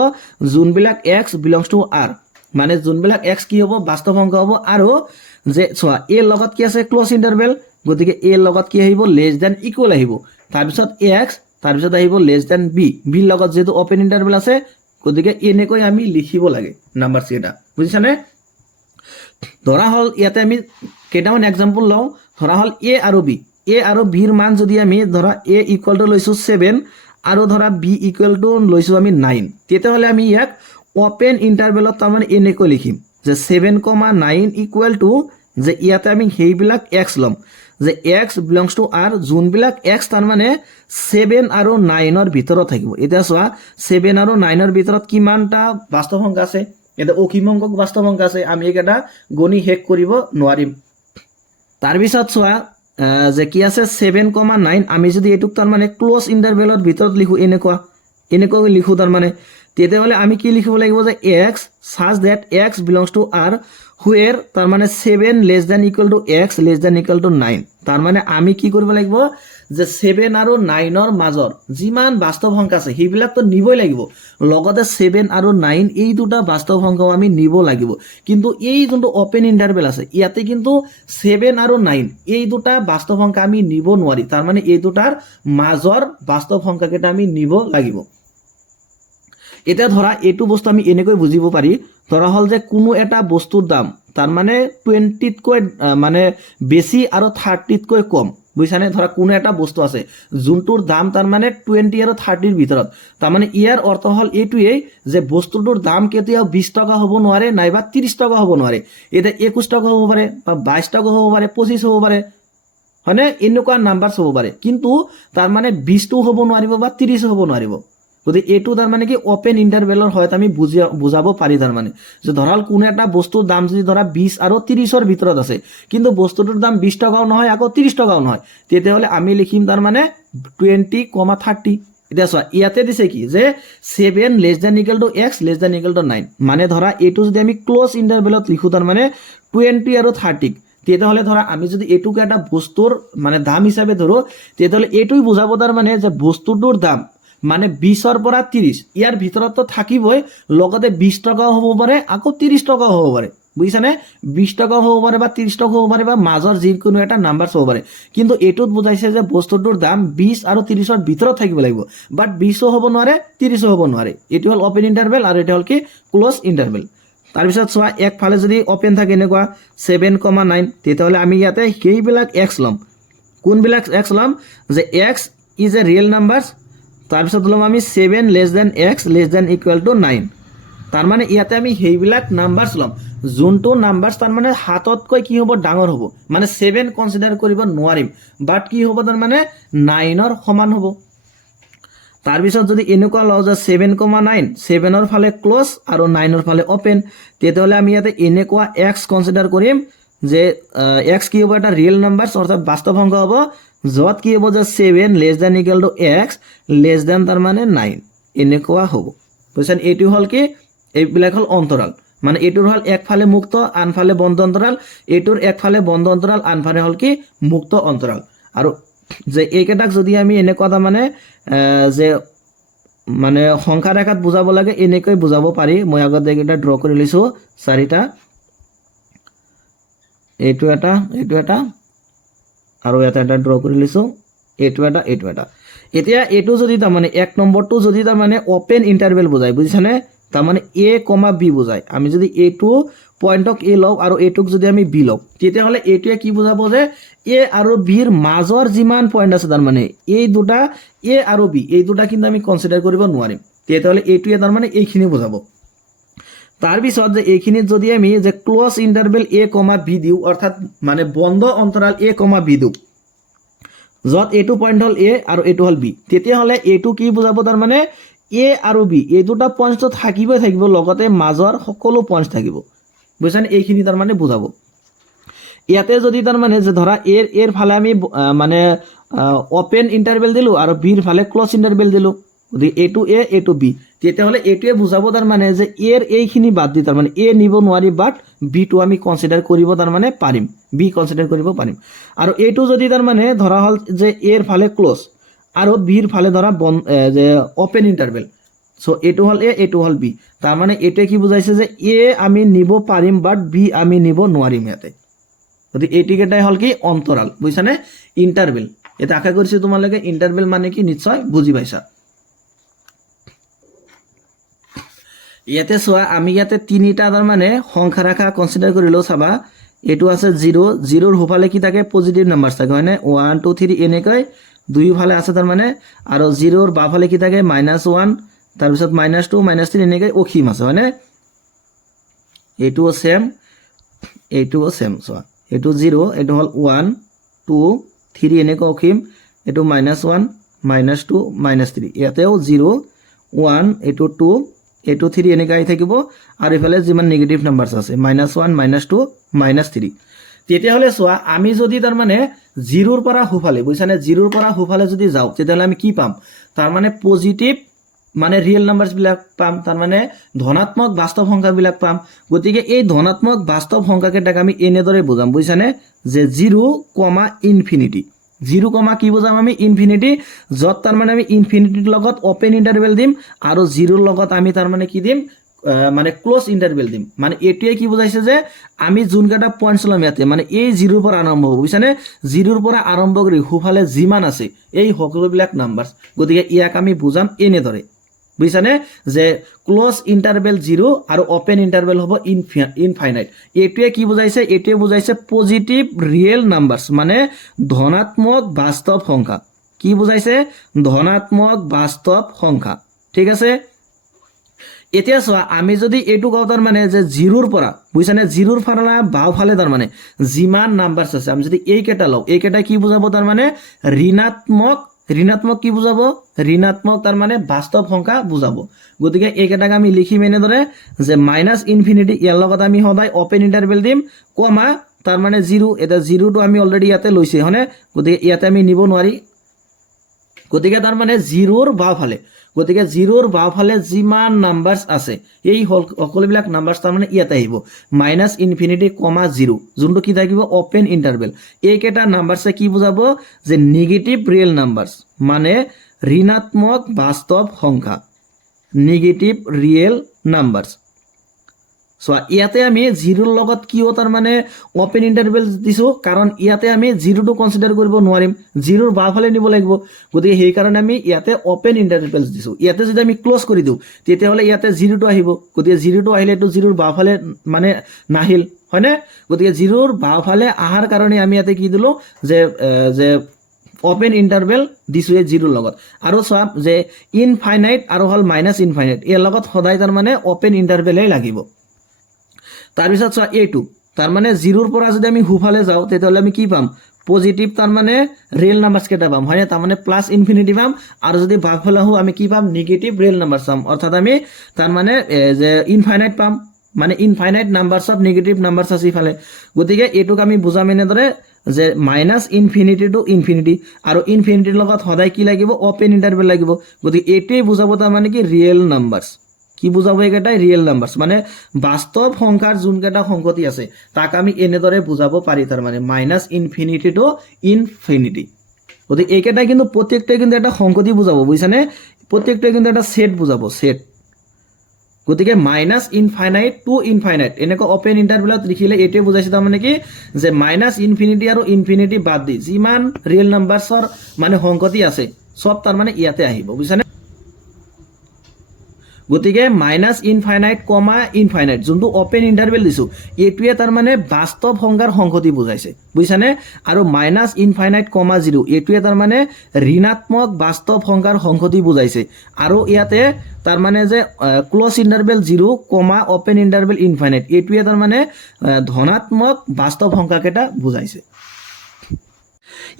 যোনবিলাক x belongs to r মানে যোনবিলাক x কি হ'ব বাস্তৱ সংখ্যা হ'ব আৰু যে চোৱা a লগত কি আছে ক্লোজ ইন্টাৰভেল গতিকে a লগত কি আহিব লেস দেন ইকুৱেল আহিব তাৰ পিছত x তাৰ পিছত আহিব লেস দেন b b লগত যেটো ওপেন ইন্টাৰভেল আছে গতিকে এনেকৈ আমি লিখিব লাগে নাম্বাৰ এটা বুজিছানে ধৰা হল ইয়াতে আমি কেইটামান एग्जांपल লওঁ ধৰা হল a আৰু b a আৰু b ৰ মান যদি আমি ধৰা a ইকুৱেল টু লৈছো 7 আৰু ধৰা b ইকুৱেল টু লৈছো আমি 9 তেতিয়া হলে আমি ইয়াক ওপেন ইন্টাৰভেলত তাৰ মানে এনেকৈ লিখিম যে 7,9 ইকুৱেল টু যে ইয়াতে আমি সেইবিলাক x লম যে x belongs to r যোনবিলাক x তাৰ মানে 7 আৰু 9 ৰ ভিতৰত থাকিব এটা চোৱা 7 আৰু 9 ৰ ভিতৰত কিমানটা বাস্তৱ সংখ্যা আছে এটা অসীম সংখ্যক বাস্তৱ সংখ্যা আছে আমি এটা গণি শেষ কৰিব নোৱাৰিম তাৰ পিছত চোৱা যে কি আছে 7,9 আমি যদি এটুক তাৰ মানে ক্লোজ ইন্টাৰভেলৰ ভিতৰত লিখো এনেকৈ লিখো তাৰ মানে তেতিয়াহ'লে আমি কি লিখিব লাগিব যে x such that x belongs to r where তাৰ মানে 7 less than equal to x less than equal to 9 তাৰ মানে আমি কি কৰিব লাগিব যে 7 আৰু 9 ৰ মাজৰ যিমান বাস্তৱ সংখ্যা আছে সেইবিলাক তো নিবই লাগিব লগতে 7 আৰু 9 এই দুটা বাস্তৱ সংখ্যাও আমি নিব লাগিব কিন্তু এই যোনটো ওপেন ইন্টাৰভেল আছে ইয়াতে কিন্তু 7 আৰু 9 এই দুটা বাস্তৱ সংখ্যা আমি নিব নোৱাৰি তাৰ মানে এই দুটাৰ মাজৰ বাস্তৱ সংখ্যাকেইটা আমি নিব লাগিব এটা ধৰা এইটো বস্তু আমি এনেকৈ বুজিব পাৰি ধৰা হল যে কোনো এটা বস্তুৰ দাম তাৰ মানে 20 তকৈ মানে বেছি আৰু 30 তকৈ কম বুইছানে ধৰা কোনো এটা বস্তু আছে যোনটোৰ দাম তাৰ মানে 20 আৰু 30 ৰ ভিতৰত তাৰ মানে ইয়াৰ অৰ্থ হল এইটোৱেই যে বস্তুটোৰ দাম কেতিয়াও 20 টকা হ'ব নোৱাৰে নাইবা 30 টকা হ'ব নোৱাৰে এটা 21 টকা হ'ব পাৰে বা 22 টকা হ'ব পাৰে 25 হ'ব পাৰে হয়নে এনেকুৱা নাম্বাৰছ হ'ব পাৰে কিন্তু তাৰ মানে 20 টো হ'ব নোৱাৰিব বা 30 হ'ব নোৱাৰিব গতি এটো তাৰ মানে কি ওপেন ইন্টাৰভেলৰ হয় আমি বুজাব পাৰি তাৰ মানে যে ধৰাল কোনো এটা বস্তুৰ দাম যদি ধৰা 20 আৰু 30 ৰ ভিতৰত আছে কিন্তু বস্তুটোৰ দাম 20 টকাও নহয় আকৌ 30 টকাও নহয় তেতিয়াহলে আমি লিখিম তাৰ মানে 20,30 এটা চোৱা ইয়াতে দিছে কি যে 7 less than equal to x less than equal to 9 মানে ধৰা এটো যদি আমি ক্লোজ ইন্টাৰভেলত লিখো তাৰ মানে 20 আৰু 30 তেতিয়াহলে ধৰা আমি যদি এটুকে এটা বস্তুৰ মানে দাম হিচাপে ধৰো তেতিয়াহলে এটুই বুজাব তাৰ মানে যে বস্তুটোৰ দাম মানে 20 ৰ পৰা 30 ইয়াৰ ভিতৰত তো থাকিবই লগতে 20 টকা হ'ব পাৰে আকৌ 30 টকা হ'ব পাৰে বুজিছানে 20 টকা হ'ব পাৰে বা 30 টকা হ'ব পাৰে বা মাজৰ যিকোনো এটা নাম্বাৰ হ'ব পাৰে কিন্তু এটোত বুজাইছে যে বস্তুটোৰ দাম 20 আৰু 30 ৰ ভিতৰত থাকিব লাগিব বাট 20 হ'ব নোৱাৰে 30 হ'ব নোৱাৰে এটো হল ওপেন ইন্টাৰভেল আৰু এটো হল কি ক্লোজ ইন্টাৰভেল তাৰ পিছত চোৱা এক ফালে যদি ওপেন থাকে এনেকুৱা 7,9 তেতিয়াহলে আমি ইয়াতে সেইবিলাক x লম কোনবিলাক x লম যে x is a real numbers তাৰ পিছত লম আমি 7 less than x less than equal to 9 তাৰ মানে ইয়াতে আমি সেইবিলাক নাম্বাৰছ লম যোনটো নাম্বাৰছ তাৰ মানে হাততকৈ কি হ'ব ডাঙৰ হ'ব মানে 7 কনসিডাৰ কৰিব নোৱাৰিম বাট কি হ'ব তাৰ মানে 9 ৰ সমান হ'ব তাৰ পিছত যদি এনেকুৱা লও যে 7,9 7 ৰ ফালে ক্লোজ আৰু 9 ৰ ফালে ওপেন তেতিয়াহলে আমি ইয়াতে এনেকুৱা x কনসিডাৰ কৰিম যে x কি হ'ব এটা ৰিয়েল নাম্বাৰছ অৰ্থাৎ বাস্তৱ সংখ্যা হ'ব যত কি হ'ব যে 7 less than equal to x less than তাৰ মানে 9 এনেকুৱা হ'ব বুঝছেন এটো হল কি এইবিলাক হল অন্তৰাল মানে এটোৰ হল এক ফালে মুক্ত আন ফালে বন্ধ অন্তৰাল এটোৰ এক ফালে বন্ধ অন্তৰাল আন ফালে হল কি মুক্ত অন্তৰাল আৰু যে এইকেটাক যদি আমি এনেকুৱা তাৰ মানে যে মানে সংখ্যা ৰেখাত বুজাব লাগে এনেকৈ বুজাব পাৰি মই আগত এইকেটা ড্ৰ কৰি লৈছো চাৰিটা এইটো এটা আৰু এটা ড্ৰ কৰি লৈছো এইটো এটা এতিয়া এটো যদি তাৰ মানে এক নম্বৰটো যদি তাৰ মানে ওপেন ইন্টাৰভেল বুজাই বুজিছানে তাৰ মানে a, b বুজাই আমি যদি এটো পয়েন্টক a লও আৰু এটোক যদি আমি b লও তেতিয়াহলে এটোৱে কি বুজাব যে a আৰু b ৰ মাজৰ যিমান পয়েন্ট আছে তাৰ মানে এই দুটা a আৰু b এই দুটা কিন্তু আমি কনসিডাৰ কৰিব নোৱাৰিম তেতিয়াহলে এটোৱে তাৰ মানে এইখিনি বুজাব তাৰ পিছত যে এইখিনিত যদি আমি যে ক্লোজ ইন্টাৰভেল a, b দিও অৰ্থাৎ মানে বন্ধ অন্তৰাল a, b দিও যত এটো পয়েন্ট হল a আৰু এটো হল b তেতিয়াহলে এটো কি বুজাব তাৰ মানে a আৰু b এই দুটা পয়েন্ট তো থাকিব লগতে মাজৰ সকলো পয়েন্ট থাকিব বুঝছেন এইখিনি তাৰ মানে বুজাব ইয়াতে যদি তাৰ মানে যে ধৰা এৰ ফালে আমি মানে ওপেন ইন্টাৰভেল দিলো আৰু b ৰ ফালে ক্লোজ ইন্টাৰভেল দিলো যদি এটো a এটো b তেতিয়াহলে এটোৱে বুজাব তাৰ মানে যে এৰ এইখিনি বাদ দি তাৰ মানে a নিব নোৱাৰি বাট b টো আমি কনসিডাৰ কৰিব তাৰ মানে পাৰিম b কনসিডাৰ কৰিব পাৰিম আৰু এটো যদি তাৰ মানে ধৰা হল যে এৰ ফালে ক্লোজ আৰু b ৰ ফালে ধৰা যে ওপেন ইন্টাৰভেল সো এটো হল a এটো হল b তাৰ মানে এটোৱে কি বুজাইছে যে a আমি নিব পাৰিম বাট b আমি নিব নোৱাৰিম ইয়াতে যদি এটিকেটাই হল কি অন্তৰাল বুঝছানে ইন্টাৰভেল এটা আশা কৰিছো তোমালোকে ইন্টাৰভেল মানে কি নিশ্চয় বুজি পাইছা ইয়াতে চোৱা আমি ইয়াতে তিনিটা তাৰ মানে সংখ্যা ৰেখা কনসিডাৰ কৰিলো চাবা এটো আছে 0 0 ৰ হোফালে কি থাকে পজিটিভ নাম্বাৰছ থাকে হয়নে 1 2 3 এনেকৈ দুই ফালে আছে তাৰ মানে আৰু 0 ৰ বাফালে কি থাকে -1 তাৰ পিছত -2 -3 এনেকৈ অখিম আছে হয়নে এটো সেম চোৱা এটো 0 এটো হল 1 2 3 এনেকৈ অখিম এটো -1 -2 -3 ইয়াতেও 0 1 এটো 2 এটো 3 এনেকৈ আহি থাকিব আৰু ইফালে যিমান নেগেটিভ নাম্বাৰছ আছে -1 -2 -3 তেতিয়াহলে চোৱা আমি যদি তাৰ মানে 0 ৰ পৰা হুফালে বুঝছানে 0 ৰ পৰা হুফালে যদি যাও তেতিয়াহলে আমি কি পাম তাৰ মানে পজিটিভ মানে ৰিয়েল নাম্বাৰছবিলাক পাম, তাৰমানে ধনাত্মক বাস্তৱ সংখ্যাবিলাক পাম। গতিকে এই ধনাত্মক বাস্তৱ সংখ্যাকেইটাক আমি এনেদৰে বুজাম, বুজিছানে, যে 0, ইনফিনিটি। 0, কি বুজাম আমি, ইনফিনিটি, য'ত তাৰমানে আমি ইনফিনিটিৰ লগত অপেন ইণ্টাৰভেল দিম আৰু 0ৰ লগত আমি তাৰমানে কি দিম, মানে ক্লোজ ইণ্টাৰভেল দিম। মানে এইটোৱে কি বুজাইছে যে আমি যোনকেইটা পইণ্টছ ল'ম ইয়াতে, মানে এই 0ৰ পৰা আৰম্ভ হ'ব, বুজিছানে, 0ৰ পৰা আৰম্ভ কৰি সোঁফালে যিমান আছে এই সকলোবিলাক নাম্বাৰছ। গতিকে ইয়াক আমি বুজাম এনেদৰে, বুজিছানে, যে ক্লোজ ইণ্টাৰভেল 0 আৰু অপেন ইণ্টাৰভেল হ'ব ইনফাইনাইট। এইটোৱে কি বুজাইছে, এইটোৱে বুজাইছে পজিটিভ ৰিয়েল নাম্বাৰছ, মানে ধনাত্মক বাস্তৱ সংখ্যা। কি বুজাইছে, ধনাত্মক বাস্তৱ সংখ্যা। ঠিক আছে, এতিয়া চোৱা, আমি যদি এইটো কওঁ তাৰমানে যে 0ৰ পৰা, বুজিছানে, 0ৰ পৰা বাওঁফালে তাৰমানে যিমান নাম্বাৰছ আছে, আমি যদি এইকেইটা লওঁ, এইকেইটাই কি বুজাব, তাৰমানে ঋণাত্মক, ঋণাত্মক কি বুজাব, ঋণাত্মক তাৰমানে বাস্তৱ সংখ্যা বুজাব। গতিকে এইকেইটাক আমি লিখিম এনেদৰে যে মাইনাছ ইনফিনিটি, ইয়াৰ লগত আমি সদায় অপেন ইণ্টাৰভেল দিম, কমা তাৰমানে 0, এতিয়া 0টো আমি অলৰেডি ইয়াতে লৈছে, হয়নে, গতিকে ইয়াতে আমি নিব নোৱাৰি। গতিকে তাৰমানে 0ৰ বাওঁফালে, গতিকে 0ৰ বাওঁফালে যিমান নাম্বাৰছ আছে এই সকলোবিলাক নাম্বাৰছ তাৰমানে ইয়াতে আহিব, মাইনাছ ইনফিনিটি, 0, যোনটো কি থাকিব, অপেন ইণ্টাৰভেল। এইকেইটা নাম্বাৰছে কি বুজাব, যে নিগেটিভ ৰিয়েল নাম্বাৰছ, মানে ঋণাত্মক বাস্তৱ সংখ্যা, নিগেটিভ ৰিয়েল নাম্বাৰছ। চোৱা, ইয়াতে আমি 0ৰ লগত কিয় তাৰমানে অপেন ইণ্টাৰভেল দিছোঁ, কাৰণ ইয়াতে আমি 0টো কনচিডাৰ কৰিব নোৱাৰিম, 0ৰ বাওঁফালে নিব লাগিব। গতিকে সেইকাৰণে আমি ইয়াতে অপেন ইণ্টাৰভেল দিছোঁ। ইয়াতে যদি আমি ক্ল'জ কৰি দিওঁ তেতিয়াহ'লে ইয়াতে 0টো আহিব, গতিকে 0টো আহিলেতো 0ৰ বাওঁফালে মানে নাহিল, হয়নে। গতিকে 0ৰ বাওঁফালে অহাৰ কাৰণে আমি ইয়াতে কি দিলোঁ, যে অপেন ইণ্টাৰভেল দিছোঁ এই 0ৰ লগত। আৰু চোৱা, যে ইনফাইনাইট আৰু হ'ল মাইনাছ ইনফাইনাইট, ইয়াৰ লগত সদায় তাৰমানে অপেন ইণ্টাৰভেলেই লাগিব। তাৰপিছত চোৱা, এইটো তাৰমানে 0ৰ পৰা যদি আমি সোঁফালে যাওঁ তেতিয়াহ'লে আমি কি পাম, পজিটিভ তাৰমানে ৰিয়েল নাম্বাৰছ কেইটা পাম, হয়নে, তাৰমানে প্লাছ ইনফিনিটি পাম। আৰু যদি বাওঁফালে আহোঁ আমি কি পাম, নিগেটিভ ৰিয়েল নাম্বাৰছ পাম, অৰ্থাৎ আমি তাৰমানে যে ইনফাইনাইট পাম, মানে infinite numbers of negative numbers আছে ইফালে। গতিকে এইটোক আমি বুজাম এনেদৰে যে মাইনাছ ইনফিনিটি টু ইনফিনিটি, আৰু ইনফিনিটিৰ লগত সদায় কি লাগিব, অপেন ইণ্টাৰভেল লাগিব। গতিকে এইটোৱে বুজাব তাৰমানে কি, ৰিয়েল নাম্বাৰছ। কি বুজাব, এইকেইটাই ৰিয়েল নাম্বাৰছ, মানে বাস্তৱ সংখ্যাৰ যোনকেইটা সংগতি আছে তাক আমি এনেদৰে বুজাব পাৰি, তাৰমানে মাইনাছ ইনফিনিটি টু ইনফিনিটি। গতিকে এইকেইটাই কিন্তু প্ৰত্যেকটোৱে কিন্তু এটা সংগতি বুজাব, বুজিছানে, প্ৰত্যেকটোৱে কিন্তু এটা ছেট বুজাব, ছেট। গতিকে মাইনাছ ইনফাইনাইট টু ইনফাইনাইট এনেকৈ অপেন ইণ্টাৰভেলত লিখিলে এইটোৱে বুজাইছে তাৰমানে কি, যে মাইনাছ ইনফিনিটি আৰু ইনফিনিটি বাদ দি যিমান ৰিয়েল নাম্বাৰছৰ মানে সংগতি আছে চব তাৰমানে ইয়াতে আহিব, বুজিছানে। গতিকে মাইনাছ ইনফাইনাইট, ইনফাইনাইট যোনটো অপেন ইণ্টাৰভেল দিছোঁ এইটোৱে তাৰমানে বাস্তৱ সংখ্যাৰ সংগতি বুজাইছে, বুজিছানে। আৰু মাইনাছ ইনফাইনাইট, 0 এইটোৱে তাৰমানে ঋণাত্মক বাস্তৱ সংখ্যাৰ সংগতি বুজাইছে। আৰু ইয়াতে তাৰমানে যে close interval 0, open interval infinite, এইটোৱে তাৰমানে ধনাত্মক বাস্তৱ সংখ্যাকেইটা বুজাইছে।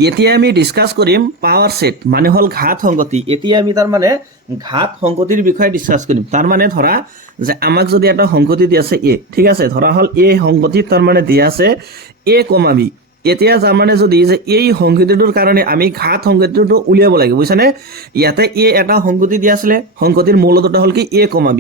এতিয়া আমি ডিছকাছ কৰিম পাৱাৰ ছেট, মানে হ'ল ঘাত সংগতি। এতিয়া আমি তাৰমানে ঘাত সংগতিৰ বিষয়ে ডিছকাছ কৰিম। তাৰমানে ধৰা যে আমাক যদি এটা সংগতি দি আছে এ, ঠিক আছে, ধৰা হ'ল এই সংগতিত তাৰমানে দিয়া আছে A, B। এতিয়া তাৰমানে যদি যে এই সংগতিটোৰ কাৰণে আমি ঘাত সংগতিটো উলিয়াব লাগে, বুজিছানে। ইয়াতে এ এটা সংগতি দিয়া আছিলে, সংগতিৰ মূল দুটা হ'ল কি A, B।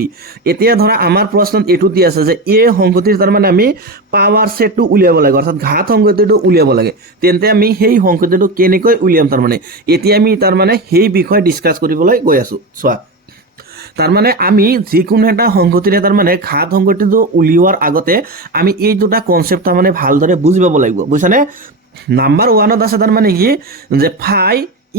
এতিয়া ধৰা আমাৰ প্ৰশ্নত এইটো দিয়া আছে যে এই সংগতিৰ তাৰমানে আমি পাৱাৰ ছেটটো উলিয়াব লাগে, অৰ্থাৎ ঘাত সংগতিটো উলিয়াব লাগে। তেন্তে আমি সেই সংগতিটো কেনেকৈ উলিয়াম, তাৰমানে এতিয়া আমি তাৰমানে সেই বিষয়ে ডিছকাছ কৰিবলৈ গৈ আছোঁ। চোৱা, তাৰমানে আমি যিকোনো এটা সংগতিৰে তাৰমানে ঘাত সংগতিটো উলিওৱাৰ আগতে আমি এই দুটা কনচেপ্ট তাৰমানে ভালদৰে বুজি পাব লাগিব, বুজিছানে। নাম্বাৰ 1ত আছে তাৰমানে কি, যে phi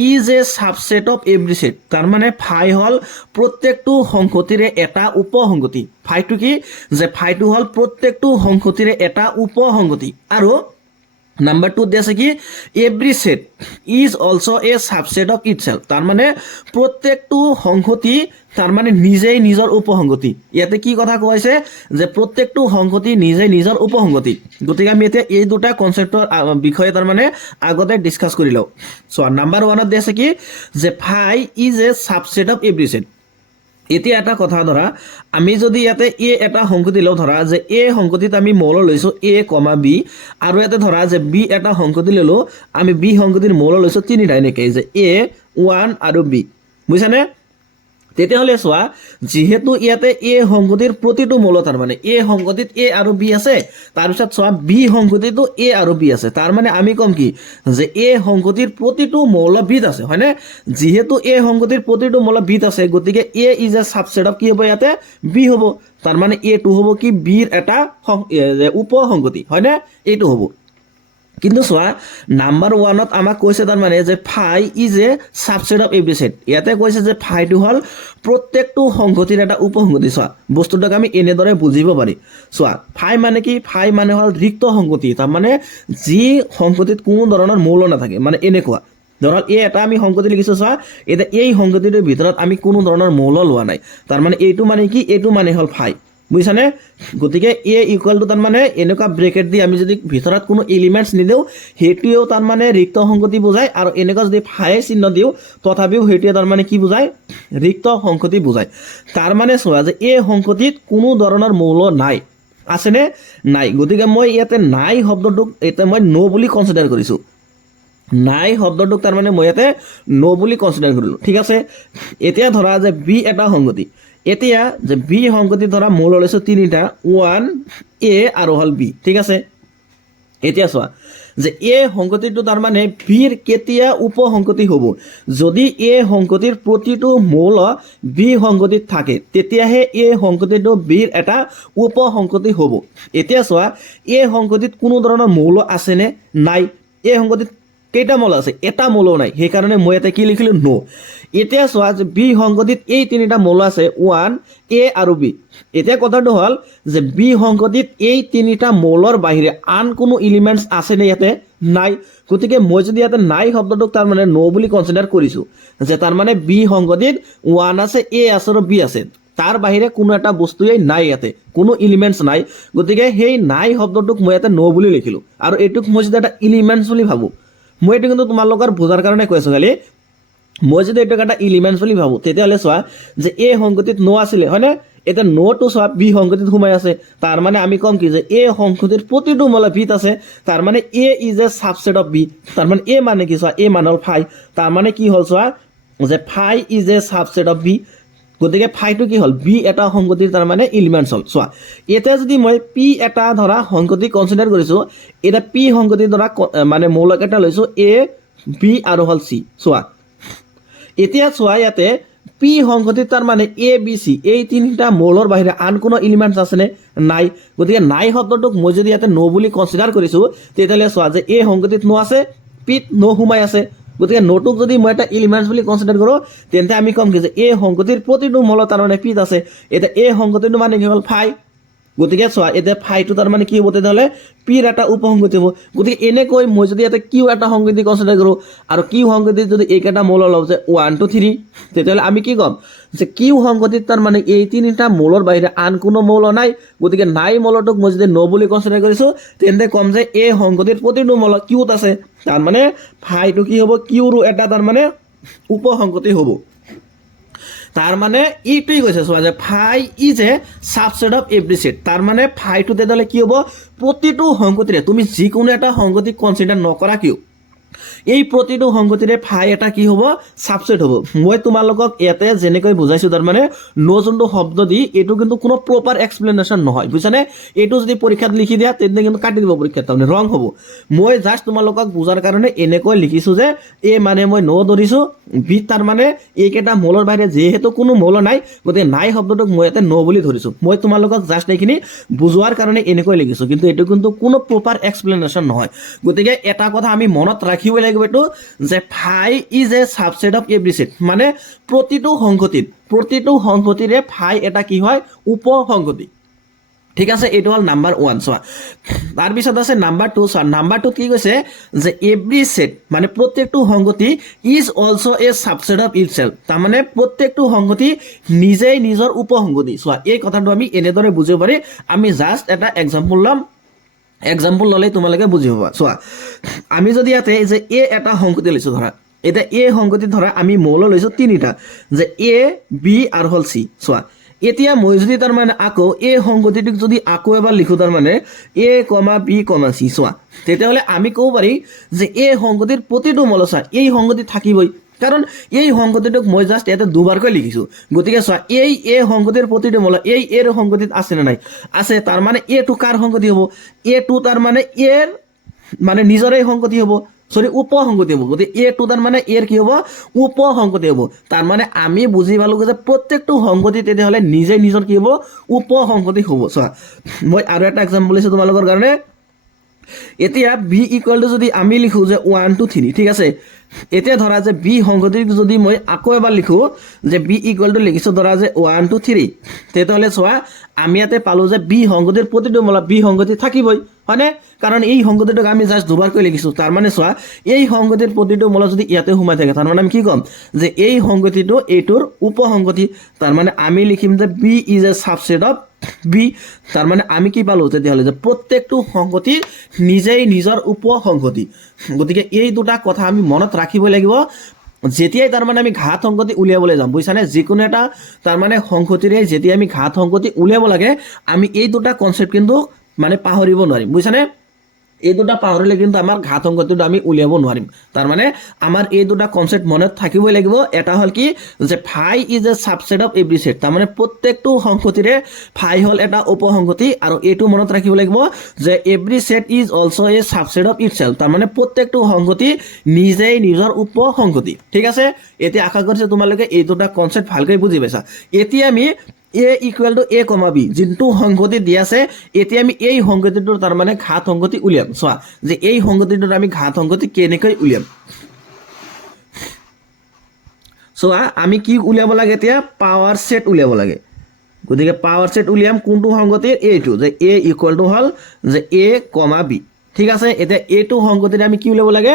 is a subset of every set, তাৰমানে ফাই হ'ল প্ৰত্যেকটো সংগতিৰে এটা উপসংগতি। ফাইটো কি, যে ফাইটো হ'ল প্ৰত্যেকটো সংগতিৰে এটা উপসংগতি। আৰু নাম্বাৰ 2 দিয়া আছে কি, every set is also' a subset of itself, তাৰমানে প্ৰত্যেকটো সংগতি তাৰমানে নিজেই নিজৰ উপসংগতি। ইয়াতে কি কথা কোৱা হৈছে, যে প্ৰত্যেকটো সংগতি নিজেই নিজৰ উপসংগতি। গতিকে আমি এতিয়া এই দুটা কনচেপ্টৰ বিষয়ে তাৰমানে আগতে ডিছকাছ কৰি লওঁ। চোৱা, নাম্বাৰ 1ত দিয়া আছে কি, যে phi is a subset of every set. এতিয়া এটা কথা, ধৰা আমি যদি ইয়াতে এ এটা সংগতি লওঁ, ধৰা যে এ সংগতিত আমি মৌল লৈছোঁ A, B, আৰু ইয়াতে ধৰা যে বি এটা সংগতি ল'লোঁ, আমি বি সংগতিৰ মৌল লৈছোঁ 3টা, এনেকৈ যে A, 1 আৰু B, বুজিছানে। তেতিয়াহ'লে চোৱা যিহেতু ইয়াতে এ সংগতিৰ প্ৰতিটো মৌল তাৰ মানে এ সংগতিত এ আৰু বি আছে তাৰপিছত চোৱা বি সংগতিতো এ আৰু বি আছে তাৰ মানে আমি কম কি যে এ সংগতিৰ প্ৰতিটো মৌল বিত আছে হয়নে যিহেতু এ সংগতিৰ প্ৰতিটো মৌল বিত আছে গতিকে এ ইজ এ সাবসেট অফ কি হ'ব ইয়াতে বি হ'ব তাৰ মানে এ টু হ'ব কি বিৰ এটা উপসংগতি হয়নে এইটো হ'ব কিন্তু চোৱা নাম্বাৰ 1ত আমাক কৈছে তাৰ মানে যে phi is a subset of every set ইয়াতে কৈছে যে ফাইটো হল প্ৰত্যেকটো সংগতিৰ এটা উপসংগতি চোৱা বস্তুটোক আমি এনেদৰে বুজিব পাৰি চোৱা ফাই মানে কি ফাই মানে হল ৰিক্ত সংগতি তাৰ মানে যি সংগতিত কোনো ধৰণৰ মৌল নাথাকে মানে এনেকুৱা ধৰক এই এটা আমি সংগতি লিখিছো চোৱা এটা এই সংগতিটোৰ ভিতৰত আমি কোনো ধৰণৰ মৌল লোৱা নাই তাৰ মানে এইটো মানে কি এইটো মানে হল ফাই বুজিছানে গতিকে এ ইকুয়াল টু তাৰ মানে এনেকুৱা ব্ৰেকেট দি আমি যদি ভিতৰত কোনো এলিমেন্টস নিদিও হেটিও তাৰ মানে ৰিক্ত সংগতি বুজায় আৰু এনেকুৱা যদি ফাই চিহ্ন দিও তথাপিও হেটিয়ে তাৰ মানে কি বুজায় ৰিক্ত সংগতি বুজায় তাৰ মানে চোৱা যে এই সংগতিত কোনো ধৰণৰ মৌল নাই আছেনে নাই গতিকে মই ইয়াতে নাই শব্দটোক এটা মই নো বুলি কনসিডাৰ কৰিছো নাই শব্দটোক তাৰ মানে মই ইয়াতে নো বুলি কনসিডাৰ কৰিলো ঠিক আছে এতিয়া ধৰা যে বি এটা সংগতি এতিয়া যে বি সংগতি ধৰা মৌল লৈছো তিনিটা 1 এ আৰু হল বি ঠিক আছে এতিয়া চোৱা যে এ সংগতিটো তাৰ মানে বিৰ কেতিয়া উপসংগতি হ'ব যদি এ সংগতিৰ প্ৰতিটো মৌল বি সংগতিত থাকে তেতিয়াহে এ সংগতিটো বিৰ এটা উপসংগতি হ'ব এতিয়া চোৱা এ সংগতিত কোনো ধৰণৰ মৌল আছে নে নাই এ সংগতিত কেইটা মৌল আছে এটা মৌল নাই সেই কাৰণে মই এটা কি লিখিলো নো এতিয়া চোৱা যে বি সংগতিত এই তিনিটা মৌল আছে 1 এ আৰু বি এতিয়া কথাটো হল যে বি সংগতিত এই তিনিটা মৌলৰ বাহিৰে আন কোনো এলিমেন্টস আছে নে ইয়াতে নাই গতিকে মই যদি ইয়াতে নাই শব্দটোক তাৰ মানে নো বুলি কনসিডাৰ কৰিছো যে তাৰ মানে বি সংগতিত 1 আছে এ আছে আৰু বি আছে তাৰ বাহিৰে কোনো এটা বস্তুই নাই ইয়াতে কোনো এলিমেন্টস নাই গতিকে সেই নাই শব্দটোক মই ইয়াতে নো বুলি লিখিলো আৰু এটুক মই যদি এটা এলিমেন্টস বুলি ভাবো মই এটো কিন্তু তোমালোকৰ বুজাৰ কাৰণে কৈছো খালি মই যদি এটো এটা এলিমেন্টস বুলি ভাবো তেতিয়াহলে চোৱা যে এ সংগতিত নো আছিলে হয়নে এটা নো টু চোৱা বি সংগতিত ঘুমাই আছে তাৰ মানে আমি কম কি যে এ সংগতিৰ প্ৰতিটো মৌল বিত আছে তাৰ মানে A is a subset of B তাৰ মানে এ মানে কি চোৱা এ মানে হল ফাই তাৰ মানে কি হল চোৱা যে phi is a subset of B গতিকে ফাইটো কি হল বি এটা সংগতিৰ তাৰ মানে এলিমেন্টস হল চোৱা এতিয়া যদি মই পি এটা ধৰা সংগতি কনসিডাৰ কৰিছো এটা পি সংগতি ধৰা মানে মৌলক এটা লৈছো এ বি আৰু হল সি চোৱা এতিয়া চোৱা ইয়াতে পি সংগতিত তাৰ মানে এ বি সি এই তিনিটা মৌলৰ বাহিৰে আন কোনো এলিমেন্টস আছে নে নাই গতিকে নাই শব্দটোক মই যদি ইয়াতে নো বুলি কনসিডাৰ কৰিছো তেতিয়াহলে চোৱা যে এ সংগতিত নো আছে পিত নো ঘুমাই আছে গতিকে নোটুক যদি মই এটা এলিমেন্টস বুলি কনসিডাৰ কৰো তেন্তে আমি কম কি যে এ সংগতিৰ প্ৰতিটো মৌল তাৰ মানে পিত আছে এটা এ সংগতিটো মানে কি হল ফাই গতিকে চোৱা এতিয়া ফাইটো তাৰ মানে কি হ'ব তেতিয়াহলে পিৰ এটা উপসংগতি হ'ব গতিকে এনেকৈ মই যদি এটা কিউ এটা সংগতি কনসিডাৰ কৰো আৰু কিউ সংগতিত যদি এইকেইটা মৌল লওঁ যে 1 2 3 তেতিয়াহলে আমি কি কম যে কিউ সংগতিত তাৰ মানে এই তিনিটা মৌলৰ বাহিৰে আন কোনো মৌল নাই গতিকে নাই মৌলটোক মই যদি নো বুলি কনসিডাৰ কৰিছো তেন্তে কম যে এ সংগতিৰ প্ৰতিটো মৌল কিউত আছে তাৰ মানে ফাইটো কি হ'ব কিউৰ এটা তাৰ মানে উপসংগতি হ'ব তাৰ মানে এইটোই কৈছে চোৱা যে phi is a subset of every set তাৰ মানে ফাইটো তেতিয়াহলে কি হ'ব প্ৰতিটো সংগতিৰে তুমি যিকোনো এটা সংগতি কনসিডাৰ নকৰা কিয় এই প্ৰতিটো সংগতিৰে ফাই এটা কি হ'ব সাবসেট হ'ব মই তোমালোকক ইয়াতে যেনেকৈ বুজাইছো তাৰ মানে নো যোনটো শব্দ দি এটো কিন্তু কোনো প্ৰপাৰ এক্সপ্লেনেশন নহয় বুজিছানে এটো যদি পৰীক্ষাত লিখি দিয়া তেন্তে কিন্তু কাটি দিব পৰীক্ষাত তাৰমানে ৰং হ'ব মই জাস্ট তোমালোকক বুজাৰ কাৰণে এনেকৈ লিখিছো যে এ মানে মই নো ধৰিছো বি তাৰ মানে এইকেইটা মৌলৰ বাহিৰে যেহেতু কোনো মৌল নাই গতিকে নাই শব্দটোক মই ইয়াতে নো বুলি ধৰিছো মই তোমালোকক জাস্ট এইখিনি বুজোৱাৰ কাৰণে এনেকৈ লিখিছো কিন্তু এটো কিন্তু কোনো প্ৰপাৰ এক্সপ্লেনেশন নহয় গতিকে এটা কথা আমি মনত ৰাখিব লাগিব এটো যে phi is a subset of every set মানে প্ৰতিটো সংগতিৰে ফাই এটা কি হয় উপসংগতি ঠিক আছে এটো হল নাম্বাৰ 1 চোৱা তাৰ পিছত আছে নাম্বাৰ 2 চোৱা নাম্বাৰ 2 কি কৈছে যে এভৰি সেট মানে প্ৰত্যেকটো সংগতি is also a subset of itself তাৰ মানে প্ৰত্যেকটো সংগতি নিজেই নিজৰ উপসংগতি চোৱা এই কথাটো আমি এনেদৰে বুজিব পাৰি আমি জাস্ট এটা এক্সাম্পল লম এক্সাম্পল ললে তোমালোকে বুজি পাবা চোৱা আমি যদি ইয়াতে যে এ এটা সংগতি লৈছো ধৰা এটা এ সংগতি ধৰা আমি মৌল লৈছো তিনিটা যে এ বি আৰু হল সি চোৱা এতিয়া মই যদি তাৰ মানে আকৌ এ সংগতিটোক যদি আকৌ এবাৰ লিখো তাৰ মানে এ বি সি চোৱা তেতিয়াহলে আমি ক'ব পাৰি যে এ সংগতিৰ প্ৰতিটো মৌল চা এই সংগতি থাকিবই কাৰণ এই সংগতিটোক মই জাষ্ট ইয়াতে দুবাৰকৈ লিখিছোঁ গতিকে চোৱা এই এ সংগতিৰ প্ৰতিটো মৌল এই এৰ সংগতিত আছে নে নাই আছে তাৰ মানে এটো কাৰ সংগতি হ'ব এটো তাৰ মানে এৰ মানে নিজৰে সংগতি হ'ব সৰি উপসংগতি হ'ব গতিকে এটো তাৰ মানে এৰ কি হ'ব উপসংগতি হ'ব তাৰ মানে আমি বুজি পালো যে প্ৰত্যেকটো সংগতি তেতিয়াহ'লে নিজে নিজৰ কি হ'ব উপসংগতি হ'ব চোৱা মই আৰু এটা এক্সাম্পল দিছোঁ তোমালোকৰ কাৰণে এতিয়া বি ইকুৱেল টু যদি আমি লিখো যে 1 2 3 ঠিক আছে এতিয়া ধৰা যে বি সংগতিক যদি মই আকৌ এবাৰ লিখো যে বি ইকুৱেল টু লিখিছো ধৰা যে 1 2 3 তেতিয়াহ'লে চোৱা আমি ইয়াতে পালো যে বি সংগতিৰ প্ৰতিটো মৌল বি সংগতি থাকিবই হয়নে কাৰণ এই সংগতিটোক আমি জাস্ট দুবাৰকৈ লিখিছো তাৰ মানে চোৱা এই সংগতিৰ প্ৰতিটো মৌল যদি ইয়াতে সোমাই থাকে তাৰ মানে আমি কি ক'ম যে এই সংগতিটো এইটোৰ উপসংগতি তাৰ মানে আমি লিখিম যে B is a subset of B তাৰ মানে আমি কি পালো তেতিয়াহ'লে যে প্ৰত্যেকটো সংগতি নিজেই নিজৰ উপসংগতি গতিকে এই দুটা কথা আমি মনত ৰাখিব লাগিব যেতিয়াই তাৰ মানে আমি ঘাত সংগতি উলিয়াবলৈ যাম বুজিছানে যিকোনো এটা তাৰ মানে সংগতিৰে যেতিয়া আমি ঘাত সংগতি উলিয়াব লাগে আমি এই দুটা কনসেপ্ট কিন্তু মানে পাহৰিব নোৱাৰিম বুজিছানে এই দুটা পাহৰিলে কিন্তু আমাৰ ঘাত সংগতিটো আমি উলিয়াব নোৱাৰিম তাৰ মানে আমাৰ এই দুটা কনসেপ্ট মনত থাকিবই লাগিব এটা হল কি যে phi is a subset of every set তাৰ মানে প্ৰত্যেকটো সংগতিৰে ফাই হল এটা উপসংগতি আৰু এইটো মনত ৰাখিব লাগিব যে every set is also a subset of itself তাৰ মানে প্ৰত্যেকটো সংগতি নিজেই নিজৰ উপসংগতি ঠিক আছে এতিয়া আশা কৰিছো তোমালোকে এই দুটা কনসেপ্ট ভালকৈ বুজি পাইছা এতিয়া আমি A equal to A comma B যোনটো সংগতি দিয়া আছে এতিয়া আমি এই সংগতিটোৰ তাৰ মানে ঘাত সংগতি উলিয়াম চোৱা যে এই সংগতিটোৰ আমি ঘাত সংগতি কেনেকৈ উলিয়াম চোৱা আমি কি উলিয়াব লাগে এতিয়া পাৱাৰ সেট উলিয়াব লাগে গতিকে পাৱাৰ সেট উলিয়াম কোনটো সংগতিৰ এইটো যে এ ইকুৱেল টু হল যে এ কমা বি ঠিক আছে এতিয়া এইটো সংগতিৰে আমি কি উলিয়াব লাগে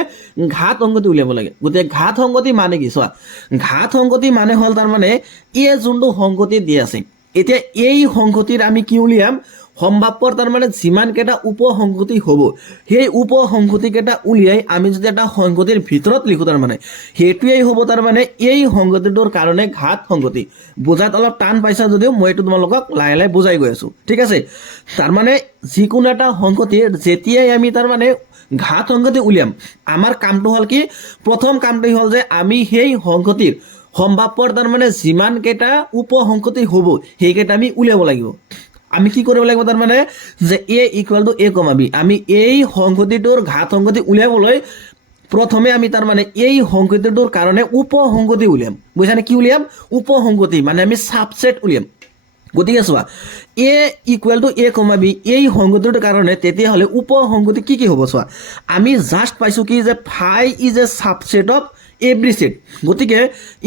ঘাত সংগতি উলিয়াব লাগে গতিকে ঘাত সংগতি মানে কি চোৱা ঘাত সংগতি মানে হল তাৰ মানে এ যোনটো সংগতি দি আছে এতিয়া এই সংগতিৰ আমি কি উলিয়াম সম্ভাব্যৰ তাৰ মানে যিমান কেটা উপসংগতি হ'ব সেই উপসংগতি কেটা উলিয়াই আমি যদি এটা সংগতিৰ ভিতৰত লিখো তাৰ মানে হেতুই হ'ব তাৰ মানে এই সংগতিটোৰ কাৰণে ঘাত সংগতি বুজাত অলপ টান পাইছা যদিও মই এটো তোমালোকক লাহে লাহে বুজাই গৈ আছো ঠিক আছে তাৰ মানে যিকোনো এটা সংগতিৰ যেতিয়াই আমি তাৰ মানে ঘাত সংগতি উলিয়াম আমাৰ কামটো হল কি প্ৰথম কামটো হল যে আমি সেই সংগতিৰ সম্ভাব্যৰ তাৰ মানে যিমান কেটা উপসংগতি হ'ব সেই কেটা আমি উলিয়াব লাগিব আমি কি কৰিব লাগিব তাৰ মানে যে A equal to A comma B আমি এই সংগতিটোৰ ঘাত সংগতি উলিয়াবলৈ প্ৰথমে আমি তাৰ মানে এই সংগতিটোৰ কাৰণে উপসংগতি উলিয়াম বুজিছানে কি উলিয়াম উপসংগতি মানে আমি সাবসেট উলিয়াম গতিকে চোৱা A equal to A comma B এই সংগতিটোৰ কাৰণে তেতিয়াহ'লে উপসংগতি কি হ'ব চোৱা আমি জাস্ট পাইছো কি যে phi is a subset of every set গতিকে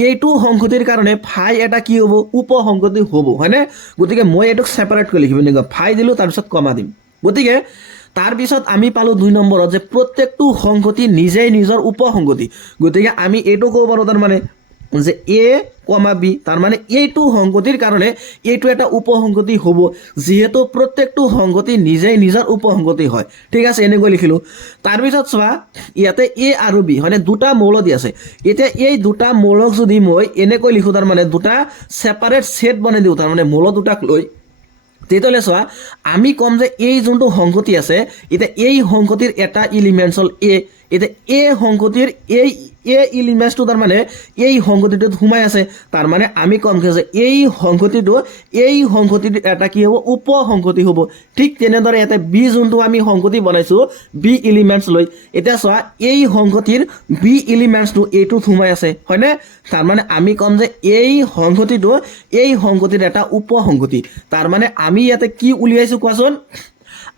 এইটো সংগতিৰ কাৰণে ফাই এটা কি হ'ব উপসংগতি হ'ব হয়নে গতিকে মই এইটোক সেপাৰেট কৰি লিখিব লাগিব ফাই দিলো তাৰপিছত কমা দিম গতিকে তাৰপিছত আমি পালো 2 নম্বৰত যে প্ৰত্যেকটো সংগতি নিজেই নিজৰ উপসংগতি গতিকে আমি এইটো ক'ব পাৰো তাৰ মানে যে এ কমা বি তাৰ মানে এইটো সংগতিৰ কাৰণে এইটো এটা উপসংগতি হ'ব যেহেতু প্ৰত্যেকটো সংগতি নিজেই নিজৰ উপসংগতি হয় ঠিক আছে এনেকৈ লিখিলো তাৰপিছত চোৱা ইয়াতে এ আৰু বি মানে দুটা মৌল দি আছে এতিয়া এই দুটা মৌলক যদি মই এনেকৈ লিখো তাৰ মানে দুটা সেপাৰেট সেট বনাই দিও তাৰ মানে মৌল দুটাক লৈ তেতিয়াহ'লে চোৱা আমি কম যে এই যোনটো সংগতি আছে এতিয়া এই সংগতিৰ এটা এলিমেন্টছ হল এ এতিয়া এ সংগতিৰ এই এলিমেন্টছটো তাৰ মানে এই সংগতিটোত সোমাই আছে তাৰ মানে আমি কম যে এই সংগতিটো এটা কি হ'ব উপসংগতি হ'ব ঠিক তেনেদৰে এটা বি যোনটো আমি সংগতি বনাইছো বি এলিমেন্টছ লৈ এতিয়া চোৱা এই সংগতিৰ বি এলিমেন্টছটো এইটোত সোমাই আছে হয়নে তাৰ মানে আমি কম যে এই সংগতিৰ এটা উপসংগতি তাৰ মানে আমি ইয়াতে কি উলিয়াইছো কোৱাচোন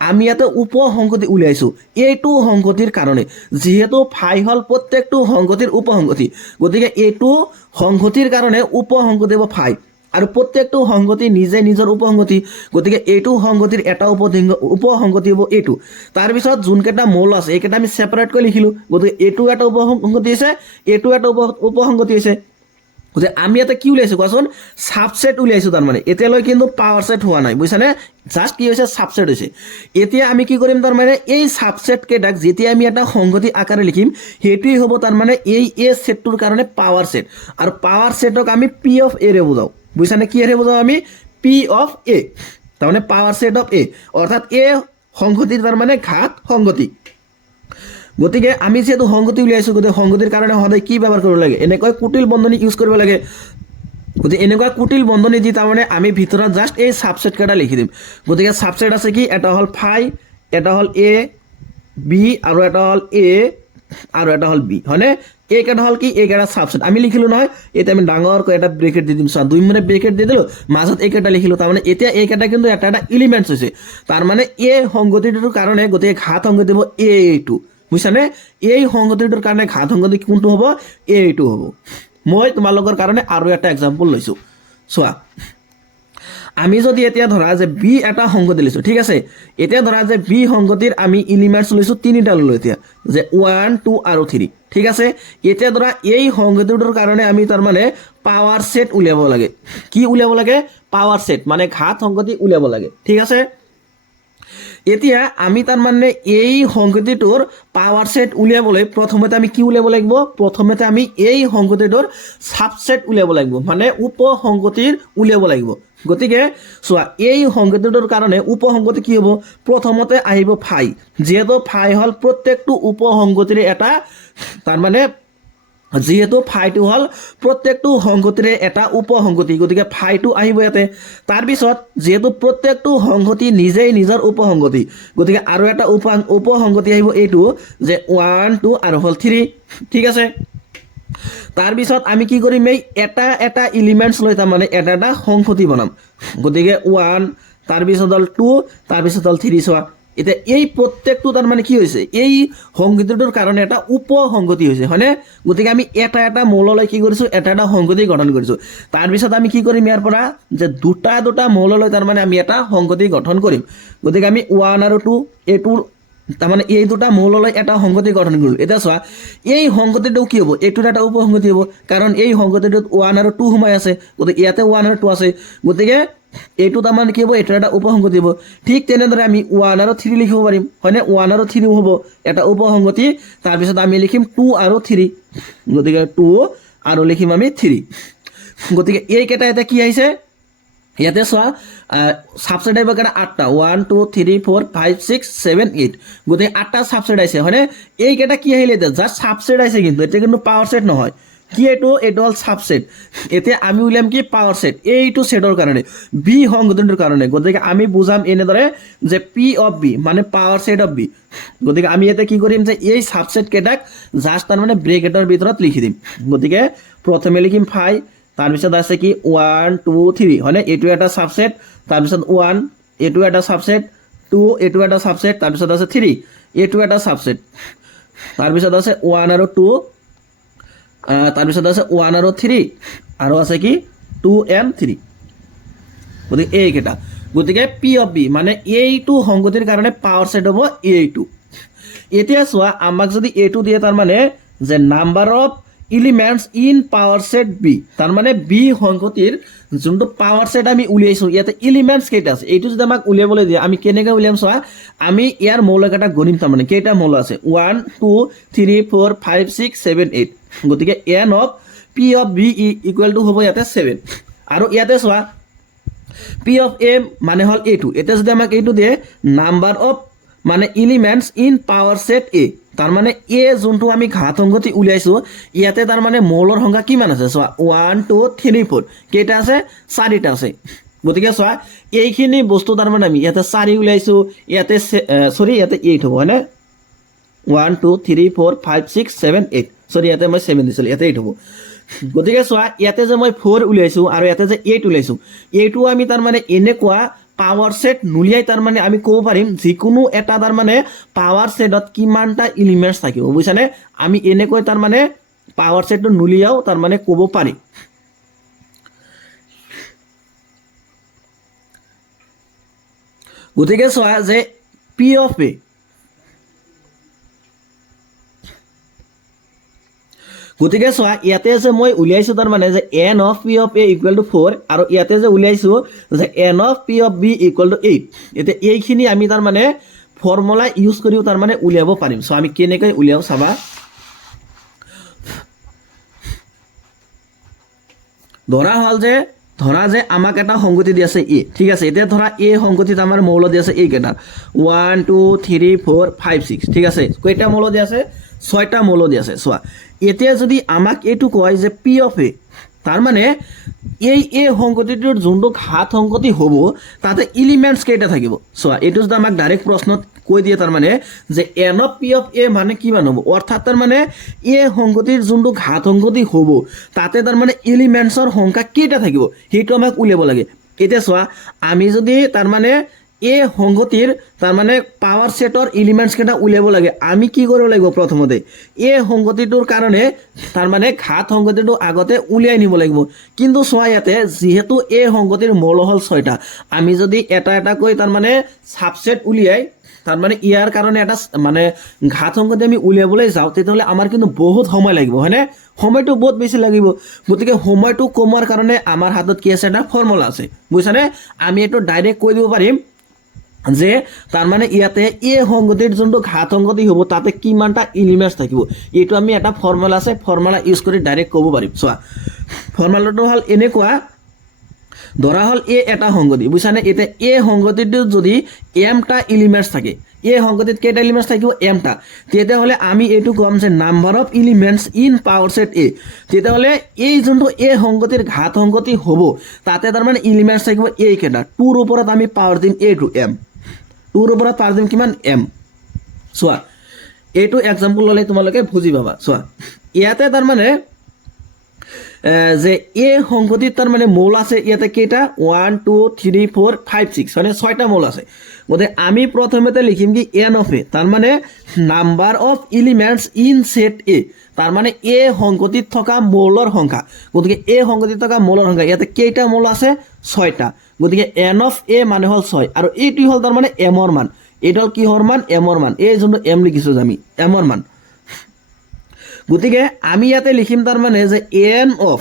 আমি ইয়াতে উপসংগতি উলিয়াইছো এইটো সংগতিৰ কাৰণে যেহেতু ফাই হল প্ৰত্যেকটো সংগতিৰ উপসংগতি গতিকে এইটো সংগতিৰ কাৰণে উপসংগতি হ'ব ফাই আৰু প্ৰত্যেকটো সংগতি নিজে নিজৰ উপসংগতি গতিকে এইটো সংগতিৰ এটা উপসংগতি হ'ব এইটো তাৰপিছত যোনকেইটা মৌল আছে এইকেইটা আমি সেপাৰেট কৰি লিখিলো গতিকে এইটো এটা উপসংগতি আছে এইটো এটা উপসংগতি আছে যে আমি এটা কি উলিয়াইছো কোৱাচোন সাবসেট উলিয়াইছো তাৰ মানে এতিয়ালৈ কিন্তু পাৱাৰ সেট হোৱা নাই বুজিছানে জাস্ট কি হৈছে সাবসেট হৈছে এতিয়া আমি কি কৰিম তাৰ মানে এই সাবসেট কেইটাক যেতিয়া আমি এটা সংগতি আকাৰে লিখিম হেতুই হ'ব তাৰ মানে এই এ সেটটোৰ কাৰণে পাৱাৰ সেট আৰু পাৱাৰ সেটক আমি পি অফ এ ৰে বুজাও বুজিছানে কি ৰে বুজাও আমি পি অফ এ তাৰ মানে পাৱাৰ সেট অফ এ অৰ্থাৎ এ সংগতিৰ তাৰ মানে ঘাত সংগতি গতিকে আমি যেহেতু সংগতি উলিয়াইছোঁ গতিকে সংগতিৰ কাৰণে সদায় কি ব্যৱহাৰ কৰিব লাগে এনেকৈ কুটিল বন্ধনী ইউজ কৰিব লাগে গতিকে এনেকুৱা কুটিল বন্ধনী দি তাৰমানে আমি ভিতৰত জাষ্ট এই সাবসেট কেইটা লিখি দিম গতিকে সাবসেট আছে কি এটা হল ফাই এটা হল এ বি আৰু এটা হল এ আৰু এটা হল বি হয়নে এইকেইটা হল কি এইকেইটা সাবসেট আমি লিখিলো নহয় এতিয়া আমি ডাঙৰকৈ এটা ব্ৰেকেট দি দিম চোৱা 2 মানে ব্ৰেকেট দি দিলো মাজত এইকেইটা লিখিলো তাৰমানে এতিয়া এইকেইটা কিন্তু এটা এটা এলিমেন্টছ হৈছে তাৰমানে এ সংগতিটোৰ কাৰণে গতিকে ঘাত সংগতি হ'ব এইটো বুজিছানে এই সংগতিটোৰ কাৰণে ঘাত সংগতি কোনটো হ'ব এইটো হ'ব মই তোমালোকৰ কাৰণে আৰু এটা এক্সাম্পল লৈছো চোৱা আমি যদি এতিয়া ধৰা যে বি এটা সংগতি লৈছো ঠিক আছে এতিয়া ধৰা যে বি সংগতিৰ আমি এলিমেন্টছ লৈছো তিনিটা ললো এতিয়া যে 1 2 আৰু 3 ঠিক আছে এতিয়া ধৰা এই সংগতিটোৰ কাৰণে আমি তাৰ মানে পাৱাৰ সেট উলিয়াব লাগে কি উলিয়াব লাগে পাৱাৰ সেট মানে ঘাত সংগতি উলিয়াব লাগে ঠিক আছে এতিয়া আমি তাৰ মানে এই সংগতিটোৰ পাৱাৰ সেট উলিয়াবলৈ প্ৰথমতে আমি কি উলিয়াব লাগিব প্ৰথমতে আমি এই সংগতিটোৰ সাবসেট উলিয়াব লাগিব মানে উপসংগতিৰ উলিয়াব লাগিব গতিকে চোৱা এই সংগতিটোৰ কাৰণে উপসংগতি কি হ'ব প্ৰথমতে আহিব ফাই যেহেতু ফাই হল প্ৰত্যেকটো উপসংগতিৰ এটা তাৰ মানে যেহেতু ফাইটো হল প্ৰত্যেকটো সংগতিৰে এটা উপসংগতি গতিকে ফাইটো আহিব ইয়াতে তাৰ পিছত যেহেতু প্ৰত্যেকটো সংগতি নিজেই নিজৰ উপসংগতি গতিকে আৰু এটা উপসংগতি আহিব এইটো যে 1 2 আৰু হল 3 ঠিক আছে তাৰ পিছত আমি কি কৰিম এই এটা এটা এলিমেন্টছ লৈ তাৰ মানে এটা এটা সংগতি বনাম গতিকে 1 তাৰ পিছত হল 2 তাৰ পিছত হল 3 চোৱা এতিয়া এই প্ৰত্যেকটো তাৰ মানে কি হৈছে এই সংগতিটোৰ কাৰণে এটা উপসংগতি হৈছে হয়নে গতিকে আমি এটা এটা মৌললৈ কি কৰিছো এটা এটা সংগতি গঠন কৰিছো তাৰ পিছত আমি কি কৰিম ইয়াৰ পৰা যে দুটা দুটা মৌললৈ তাৰ মানে আমি এটা সংগতি গঠন কৰিম গতিকে আমি 1 আৰু 2 এইটোৰ তাৰ মানে এই দুটা মৌললৈ এটা সংগতি গঠন কৰিলো এটা চোৱা এই সংগতিটো কি হ'ব এইটোৰ এটা উপসংগতি হ'ব কাৰণ এই সংগতিটোত 1 আৰু 2 সোমাই আছে গতিকে ইয়াতে 1 আৰু 2 আছে গতিকে এইটো তাৰ মানে কি হ'ব এইটোৰ এটা উপসংগতি হ'ব ঠিক তেনেদৰে আমি 1 আৰু 3 লিখিব পাৰিম হয়নে 1 আৰু 3 হ'ব এটা উপসংগতি তাৰ পিছত আমি লিখিম 2 আৰু 3 গতিকে 2 আৰু লিখিম আমি 3 গতিকে এই কেইটা এটা কি আহিছে ইয়াতে চোৱা সাবসেট আহিব কেনে 8টা 1 2 3 4 5 6 7 8 গতিকে 8টা সাবসেট আহিছে হয়নে এই কেইটা কি আহিলে এতিয়া জাস্ট সাবসেট আহিছে কিন্তু এটা কিন্তু পাৱাৰ সেট নহয় কি এইটো হল সাবসেট এতিয়া আমি উলিয়াম কি পাৱাৰ সেট এইটো সেটৰ কাৰণে বি সংগতিটোৰ কাৰণে গতিকে আমি বুজাম এনেদৰে যে পি অফ বি মানে পাৱাৰ সেট অফ বি গতিকে আমি ইয়াতে কি কৰিম যে এই সাবসেট কেইটাক জাস্ট তাৰ মানে ব্ৰেকেটৰ ভিতৰত লিখি দিম গতিকে প্ৰথমে লিখিম 5 তাৰ পিছত আছে কি 1 2 3 হয়নে এইটো এটা সাবসেট তাৰ পিছত 1 এইটো এটা সাবসেট 2 এইটো এটা সাবসেট তাৰ পিছত আছে 3 এইটো এটা সাবসেট তাৰ পিছত আছে 1 আৰু 2 তাৰ পিছত আছে 1 আৰু 3 আৰু আছে কি 2 and 3 গতিকে এই কেইটা গতিকে পি অফ বি মানে এইটো সংগতিৰ কাৰণে পাৱাৰ সেট হ'ব এইটো এতিয়া চোৱা আমাক যদি এইটো দিয়ে তাৰ মানে যে number of elements in power set B তাৰ মানে বি সংগতিৰ যোনটো পাৱাৰ সেট আমি উলিয়াইছো ইয়াতে এলিমেন্টস কেইটা আছে এইটো যদি আমাক উলিয়াবলৈ দিয়ে আমি কেনেকৈ উলিয়াম চোৱা আমি ইয়াৰ মৌল কেইটা গণিম তাৰ মানে কেইটা মৌল আছে 1 2 3 4 5 6 7 8 গতিকে n of p of b equal to হ'ব ইয়াতে 7 আৰু ইয়াতে চোৱা p অফ a মানে হল এইটো এতিয়া যদি আমাক এইটো দিয়ে নাম্বাৰ অফ মানে elements in power set a তাৰ মানে a যোনটো আমি ঘাত সংগতি উলিয়াইছো ইয়াতে তাৰ মানে মৌলৰ সংখ্যা কিমান আছে চোৱা 1 2 3 4 কেইটা আছে 4টা আছে গতিকে চোৱা এইখিনি বস্তু তাৰ মানে আমি ইয়াতে 4 উলিয়াইছো ইয়াতে সৰি ইয়াতে 8 হ'ব হয়নে 1 2 3 4 5 6 7 8 সৰি ইয়াতে মই 7 দিছিল ইয়াতে 8 হ'ব গতিকে চোৱা ইয়াতে যে মই 4 উলিয়াইছো আৰু ইয়াতে যে 8 উলিয়াইছো এইটো আমি তাৰ মানে এনেকুৱা পাৱাৰ সেট নুলিয়াই তাৰ মানে আমি ক'ব পাৰিম যিকোনো এটা তাৰ মানে পাৱাৰ সেটত কিমানটা এলিমেন্টস থাকিব বুজিছানে আমি এনেকৈ তাৰ মানে পাৱাৰ সেটটো নুলিয়াও তাৰ মানে ক'ব পাৰি গতিকে চোৱা যে পি অফ এ গতিকে চোৱা ইয়াতে যে মই উলিয়াইছো তাৰ মানে যে n of p of a equal to 4 আৰু ইয়াতে যে উলিয়াইছো যে n of p of b equal to 8 এতিয়া এইখিনি আমি তাৰ মানে ফৰ্মুলা ইউজ কৰিও তাৰ মানে উলিয়াব পাৰিম সো আমি কেনেকৈ উলিয়াও চাবা ধৰা হল যে ধৰা যে আমাক এটা সংগতি দি আছে এ ঠিক আছে এতিয়া ধৰা এ সংগতিত আমাৰ মৌল দি আছে এইকেইটা 1 2 3 4 5 6 ঠিক আছে কেইটা মৌল দি আছে 6টা মৌল দি আছে চোৱা এতিয়া যদি আমাক এইটো কয় যে পি অফ এ তাৰ মানে এই এ সংগতিটোৰ যোনটো ঘাত সংগতি হ'ব তাতে এলিমেন্টস কেইটা থাকিব চোৱা এইটো যদি আমাক ডাইৰেক্ট প্ৰশ্নত কৈ দিয়ে তাৰ মানে যে এন অফ পি অফ এ মানে কিমান হ'ব অৰ্থাৎ তাৰ মানে এ সংগতিৰ যোনটো ঘাত সংগতি হ'ব তাতে তাৰ মানে এলিমেন্টছৰ সংখ্যা কেইটা থাকিব সেইটো আমাক উলিয়াব লাগে এতিয়া চোৱা আমি যদি তাৰ মানে এ সংগতিৰ তাৰ মানে পাৱাৰ সেটৰ এলিমেন্টস কেইটা উলিয়াব লাগে আমি কি কৰিব লাগিব প্ৰথমতে এ সংগতিটোৰ কাৰণে তাৰ মানে ঘাত সংগতিটো আগতে উলিয়াই নিব লাগিব কিন্তু চোৱা ইয়াতে যেহেতু এ সংগতিৰ মৌল হল 6টা আমি যদি এটা এটা কৈ তাৰ মানে সাবসেট উলিয়াই তাৰ মানে ইয়াৰ কাৰণে এটা মানে ঘাত সংগতি আমি উলিয়াবলৈ যাওঁ তেতিয়াহ'লে আমাৰ কিন্তু বহুত সময় লাগিব হয়নে সময়টো বহুত বেছি লাগিব গতিকে সময়টো কমাৰ কাৰণে আমাৰ হাতত কি আছে এটা ফৰ্মুলা আছে বুজিছানে আমি এটো ডাইৰেক্ট কৈ দিব পাৰিম যে তাৰ মানে ইয়াতে এ সংগতিৰ যোনটো ঘাত সংগতি হ'ব তাতে কিমানটা এলিমেন্টস থাকিব এইটো আমি এটা ফৰ্মুলা আছে ফৰ্মুলা ইউজ কৰি ডাইৰেক্ট ক'ব পাৰিম চোৱা ফৰ্মুলাটো হল এনেকুৱা ধৰা হল এ এটা সংগতি বুঝছানে এটা এ সংগতিটো যদি এমটা এলিমেন্টস থাকে এ সংগতিত কেইটা এলিমেন্টস থাকিব এমটা তেতিয়াহ'লে আমি এইটো কম যে number of elements in power set A তেতিয়াহ'লে এই যোনটো এ সংগতিৰ ঘাত সংগতি হ'ব তাতে তাৰ মানে এলিমেন্টস থাকিব এই কেইটা 2 ৰ ওপৰত আমি পাৱাৰ দিম a টু m 2 ৰ ওপৰত পাৱাৰ দিম কিমান m চোৱা এইটো এক্সাম্পল ললে তোমালোকে বুজি পাবা চোৱা ইয়াতে তাৰ মানে যে এ সংগতিত তাৰ মানে মৌল আছে ইয়াতে কেইটা 1 2 3 4 5 6 মানে 6টা মৌল আছে গতে আমি প্ৰথমতে লিখিম কি n অফ এ তাৰ মানে number of elements in set A তাৰ মানে এ সংগতিত থকা মৌলৰ সংখ্যা গতিকে এ সংগতিত থকা মৌলৰ সংখ্যা ইয়াতে কেইটা মৌল আছে 6টা গতিকে n অফ এ মানে হল 6 আৰু এইটো হল তাৰ মানে m ৰ মান এইটো কি হৰ মান m ৰ মান এই যোনটো m লিখিছো আমি m ৰ মান গতিকে আমি ইয়াতে লিখিম তাৰ মানে যে n of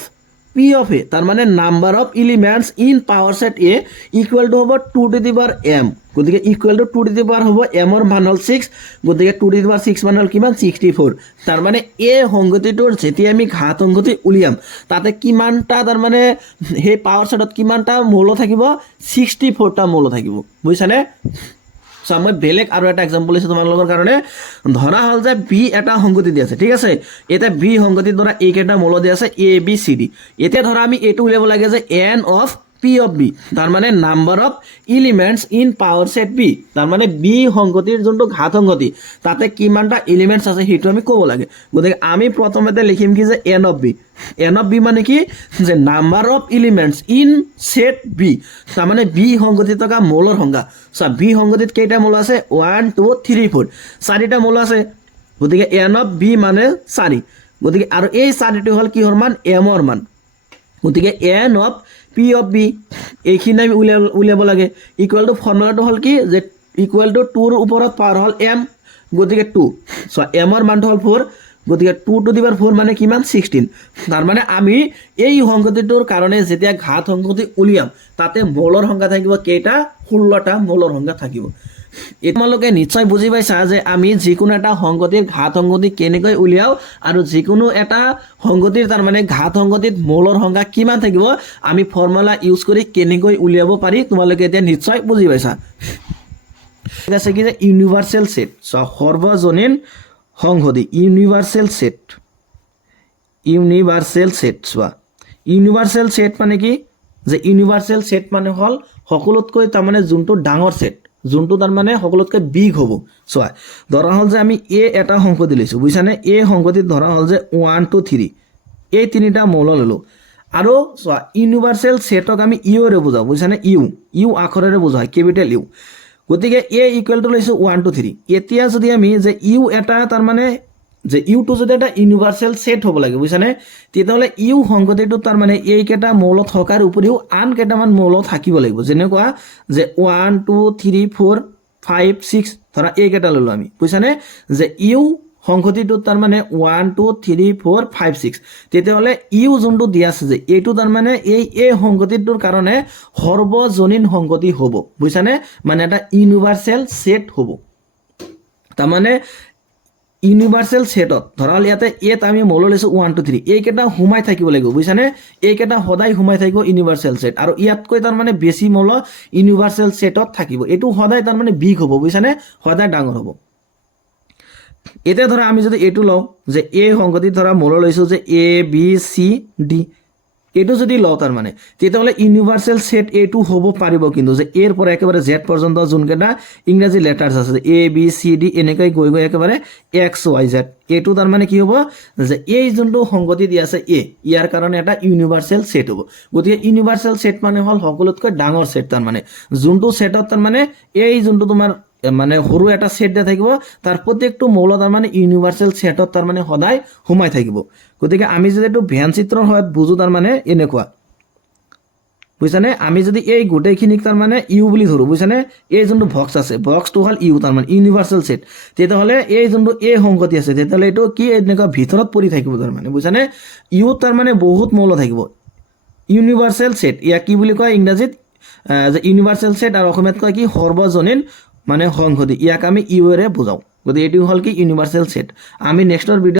P of A তাৰ মানে number of elements in power set A equal to হ'ব 2 টু দি পাৱাৰ m গতিকে equal to 2 to the power হ'ব m ৰ মান হল 6 গতিকে 2 টু দি পাৱাৰ 6 মান হল কিমান 64 তাৰ মানে এ সংগতিটোৰ যেতিয়া আমি ঘাত সংগতি উলিয়াম তাতে কিমানটা তাৰ মানে হে পাৱাৰ সেটত কিমানটা মৌল থাকিব 64টা মৌল থাকিব বুজিছানে সো মই বেলেগ আৰু এটা এক্সাম্পল আছে তোমালোকৰ কাৰণে ধৰা হল যে বি এটা সংগতি দি আছে ঠিক আছে এটা বি সংগতি ধৰা এই কেইটা মৌল দি আছে এ বি সি ডি এতিয়া ধৰা আমি এটো উলিয়াব লাগে যে n of P of B তাৰ মানে number of elements in power set B তাৰ মানে বি সংগতিৰ যোনটো ঘাত সংগতি তাতে কিমানটা এলিমেন্টস আছে হেতু আমি ক'ব লাগে গতিকে আমি প্ৰথমতে লিখিম কি যে n অফ বি মানে কি যে number of elements in set B তাৰ মানে বি সংগতিত থকা মৌলৰ সংখ্যা সো বি সংগতিত কেইটা মৌল আছে 1 2 3 4 চাৰিটা মৌল আছে গতিকে n অফ বি মানে 4 গতিকে আৰু এই 4টো হল কি হৰ মান m ৰ মান গতিকে n of P of B এইখিনি আমি উলিয়াব লাগে ইকুয়াল টু ফৰ্মুলাটো হল কি যে ইকুয়াল টু 2 ৰ ওপৰত পাৱাৰ হল m গতিকে 2 সো m ৰ মানটো হল 4 গতিকে 2 টু দি পাৱাৰ 4 মানে কিমান 16 তাৰ মানে আমি এই সংগতিটোৰ কাৰণে যেতিয়া ঘাত সংগতি উলিয়াম তাতে মৌলৰ সংখ্যা থাকিব কেইটা 16টা মৌলৰ সংখ্যা থাকিব তোমালোকে নিশ্চয় বুজি পাইছা যে আমি যিকোনো এটা সংগতিৰ ঘাত সংগতি কেনেকৈ উলিয়াও আৰু যিকোনো এটা সংগতিৰ তাৰ মানে ঘাত সংগতিত মৌলৰ সংখ্যা কিমান থাকিব আমি ফৰ্মুলা ইউজ কৰি কেনেকৈ উলিয়াব পাৰি তোমালোকে এতিয়া নিশ্চয় বুজি পাইছা ঠিক আছে কি যে ইউনিভাৰ্সেল সেট সৰ্বজনীন সংহতি ইউনিভাৰ্সেল সেট চোৱা ইউনিভাৰ্সেল সেট মানে কি যে ইউনিভাৰ্সেল সেট মানে হল সকলোতকৈ তাৰ মানে যোনটো ডাঙৰ সেট যোনটো তাৰ মানে সকলোতকৈ বিগ হ'ব চোৱা ধৰা হল যে আমি এ এটা সংগতি লৈছো বুজিছানে এ সংগতিত ধৰা হল যে 1 2 3 এই তিনিটা মৌল ললো আৰু চোৱা ইউনিভাৰ্সেল সেটক আমি ইউ ৰে বুজাও বুজিছানে ইউ আখৰেৰে বুজায় কেপিটেল ইউ গতিকে এ ইকুয়াল টু লৈছো 1 2 3 এতিয়া যদি আমি যে ইউ এটা তাৰ মানে যে ইউ টু যদি এটা ইউনিভাৰ্সেল সেট হ'ব লাগে বুজিছানে তেতিয়াহ'লে ইউ সংগতিটো তাৰ মানে এই কেইটা মৌল থকাৰ উপৰিও আন কেইটামান মৌল থাকিব লাগিব যেনেকুৱা যে 1 2 3 4 5 6 ধৰা এই কেইটা ললো আমি বুজিছানে যে ইউ সংগতিটো তাৰ মানে 1 2 3 4 5 6 তেতিয়াহ'লে ইউ যোনটো দি আছে যে এইটো তাৰ মানে এই সংগতিটোৰ কাৰণে সৰ্বজনীন সংগতি হ'ব বুজিছানে মানে এটা ইউনিভাৰ্সেল সেট হ'ব তাৰ মানে ইউনিভাৰ্চেল ছেটত ধৰা হ'ল ইয়াতে এত আমি মৌল লৈছোঁ 1 2 3 এইকেইটা সোমাই থাকিব লাগিব বুজিছানে এইকেইটা সদায় সোমাই থাকিব ইউনিভাৰ্চেল ছেট আৰু ইয়াতকৈ তাৰমানে বেছি মৌল ইউনিভাৰ্চেল ছেটত থাকিব এইটো সদায় তাৰমানে বিগ হ'ব বুজিছানে সদায় ডাঙৰ হ'ব এতিয়া ধৰা আমি যদি এইটো লওঁ যে এ সংগতি ধৰা মৌল লৈছোঁ যে এ বি চি ডি এইটো যদি লওঁ তাৰমানে তেতিয়াহ'লে ইউনিভাৰ্চেল ছেট এইটো হ'ব পাৰিব কিন্তু যে এৰ পৰা একেবাৰে জেড পৰ্যন্ত যোনকেইটা ইংৰাজী লেটাৰ্ছ আছে এ বি চি ডি এনেকৈ গৈ গৈ একেবাৰে এক্স ৱাই জেড এইটো তাৰমানে কি হ'ব যে এই যোনটো সংগতি দি আছে এ ইয়াৰ কাৰণে এটা ইউনিভাৰ্চেল ছেট হ'ব গতিকে ইউনিভাৰ্চেল ছেট মানে হ'ল সকলোতকৈ ডাঙৰ ছেট তাৰমানে যোনটো ছেটত তাৰমানে এই যোনটো তোমাৰ মানে সৰু এটা ছেট দিয়া থাকিব তাৰ প্ৰত্যেকটো মৌল তাৰমানে ইউনিভাৰ্চেল ছেটত তাৰমানে সদায় সোমাই থাকিব গতিকে আমি যদি এইটো ভেন চিত্ৰৰ সহায়ত বুজো তাৰমানে এনেকুৱা বুজিছানে আমি যদি এই গোটেইখিনিক তাৰমানে ইউ বুলি ধৰোঁ বুজিছানে এই যোনটো বক্স আছে বক্সটো হ'ল ইউ তাৰমানে ইউনিভাৰ্চেল ছেট তেতিয়াহ'লে এই যোনটো এ সংগতি আছে তেতিয়াহ'লে এইটো কি এনেকুৱা ভিতৰত পৰি থাকিব তাৰমানে বুজিছানে ইউ তাৰমানে বহুত মৌল থাকিব ইউনিভাৰ্চেল ছেট ইয়াক কি বুলি কয় ইংৰাজীত যে ইউনিভাৰ্চেল ছেট আৰু অসমীয়াত কয় কি সৰ্বজনীন মানে সংহতি ইয়াক আমি ইউ এৰে বুজাওঁ গতিকে এইটো হ'ল কি ইউনিভাৰ্চেল ছেট আমি নেক্সটৰ ভিডিঅ'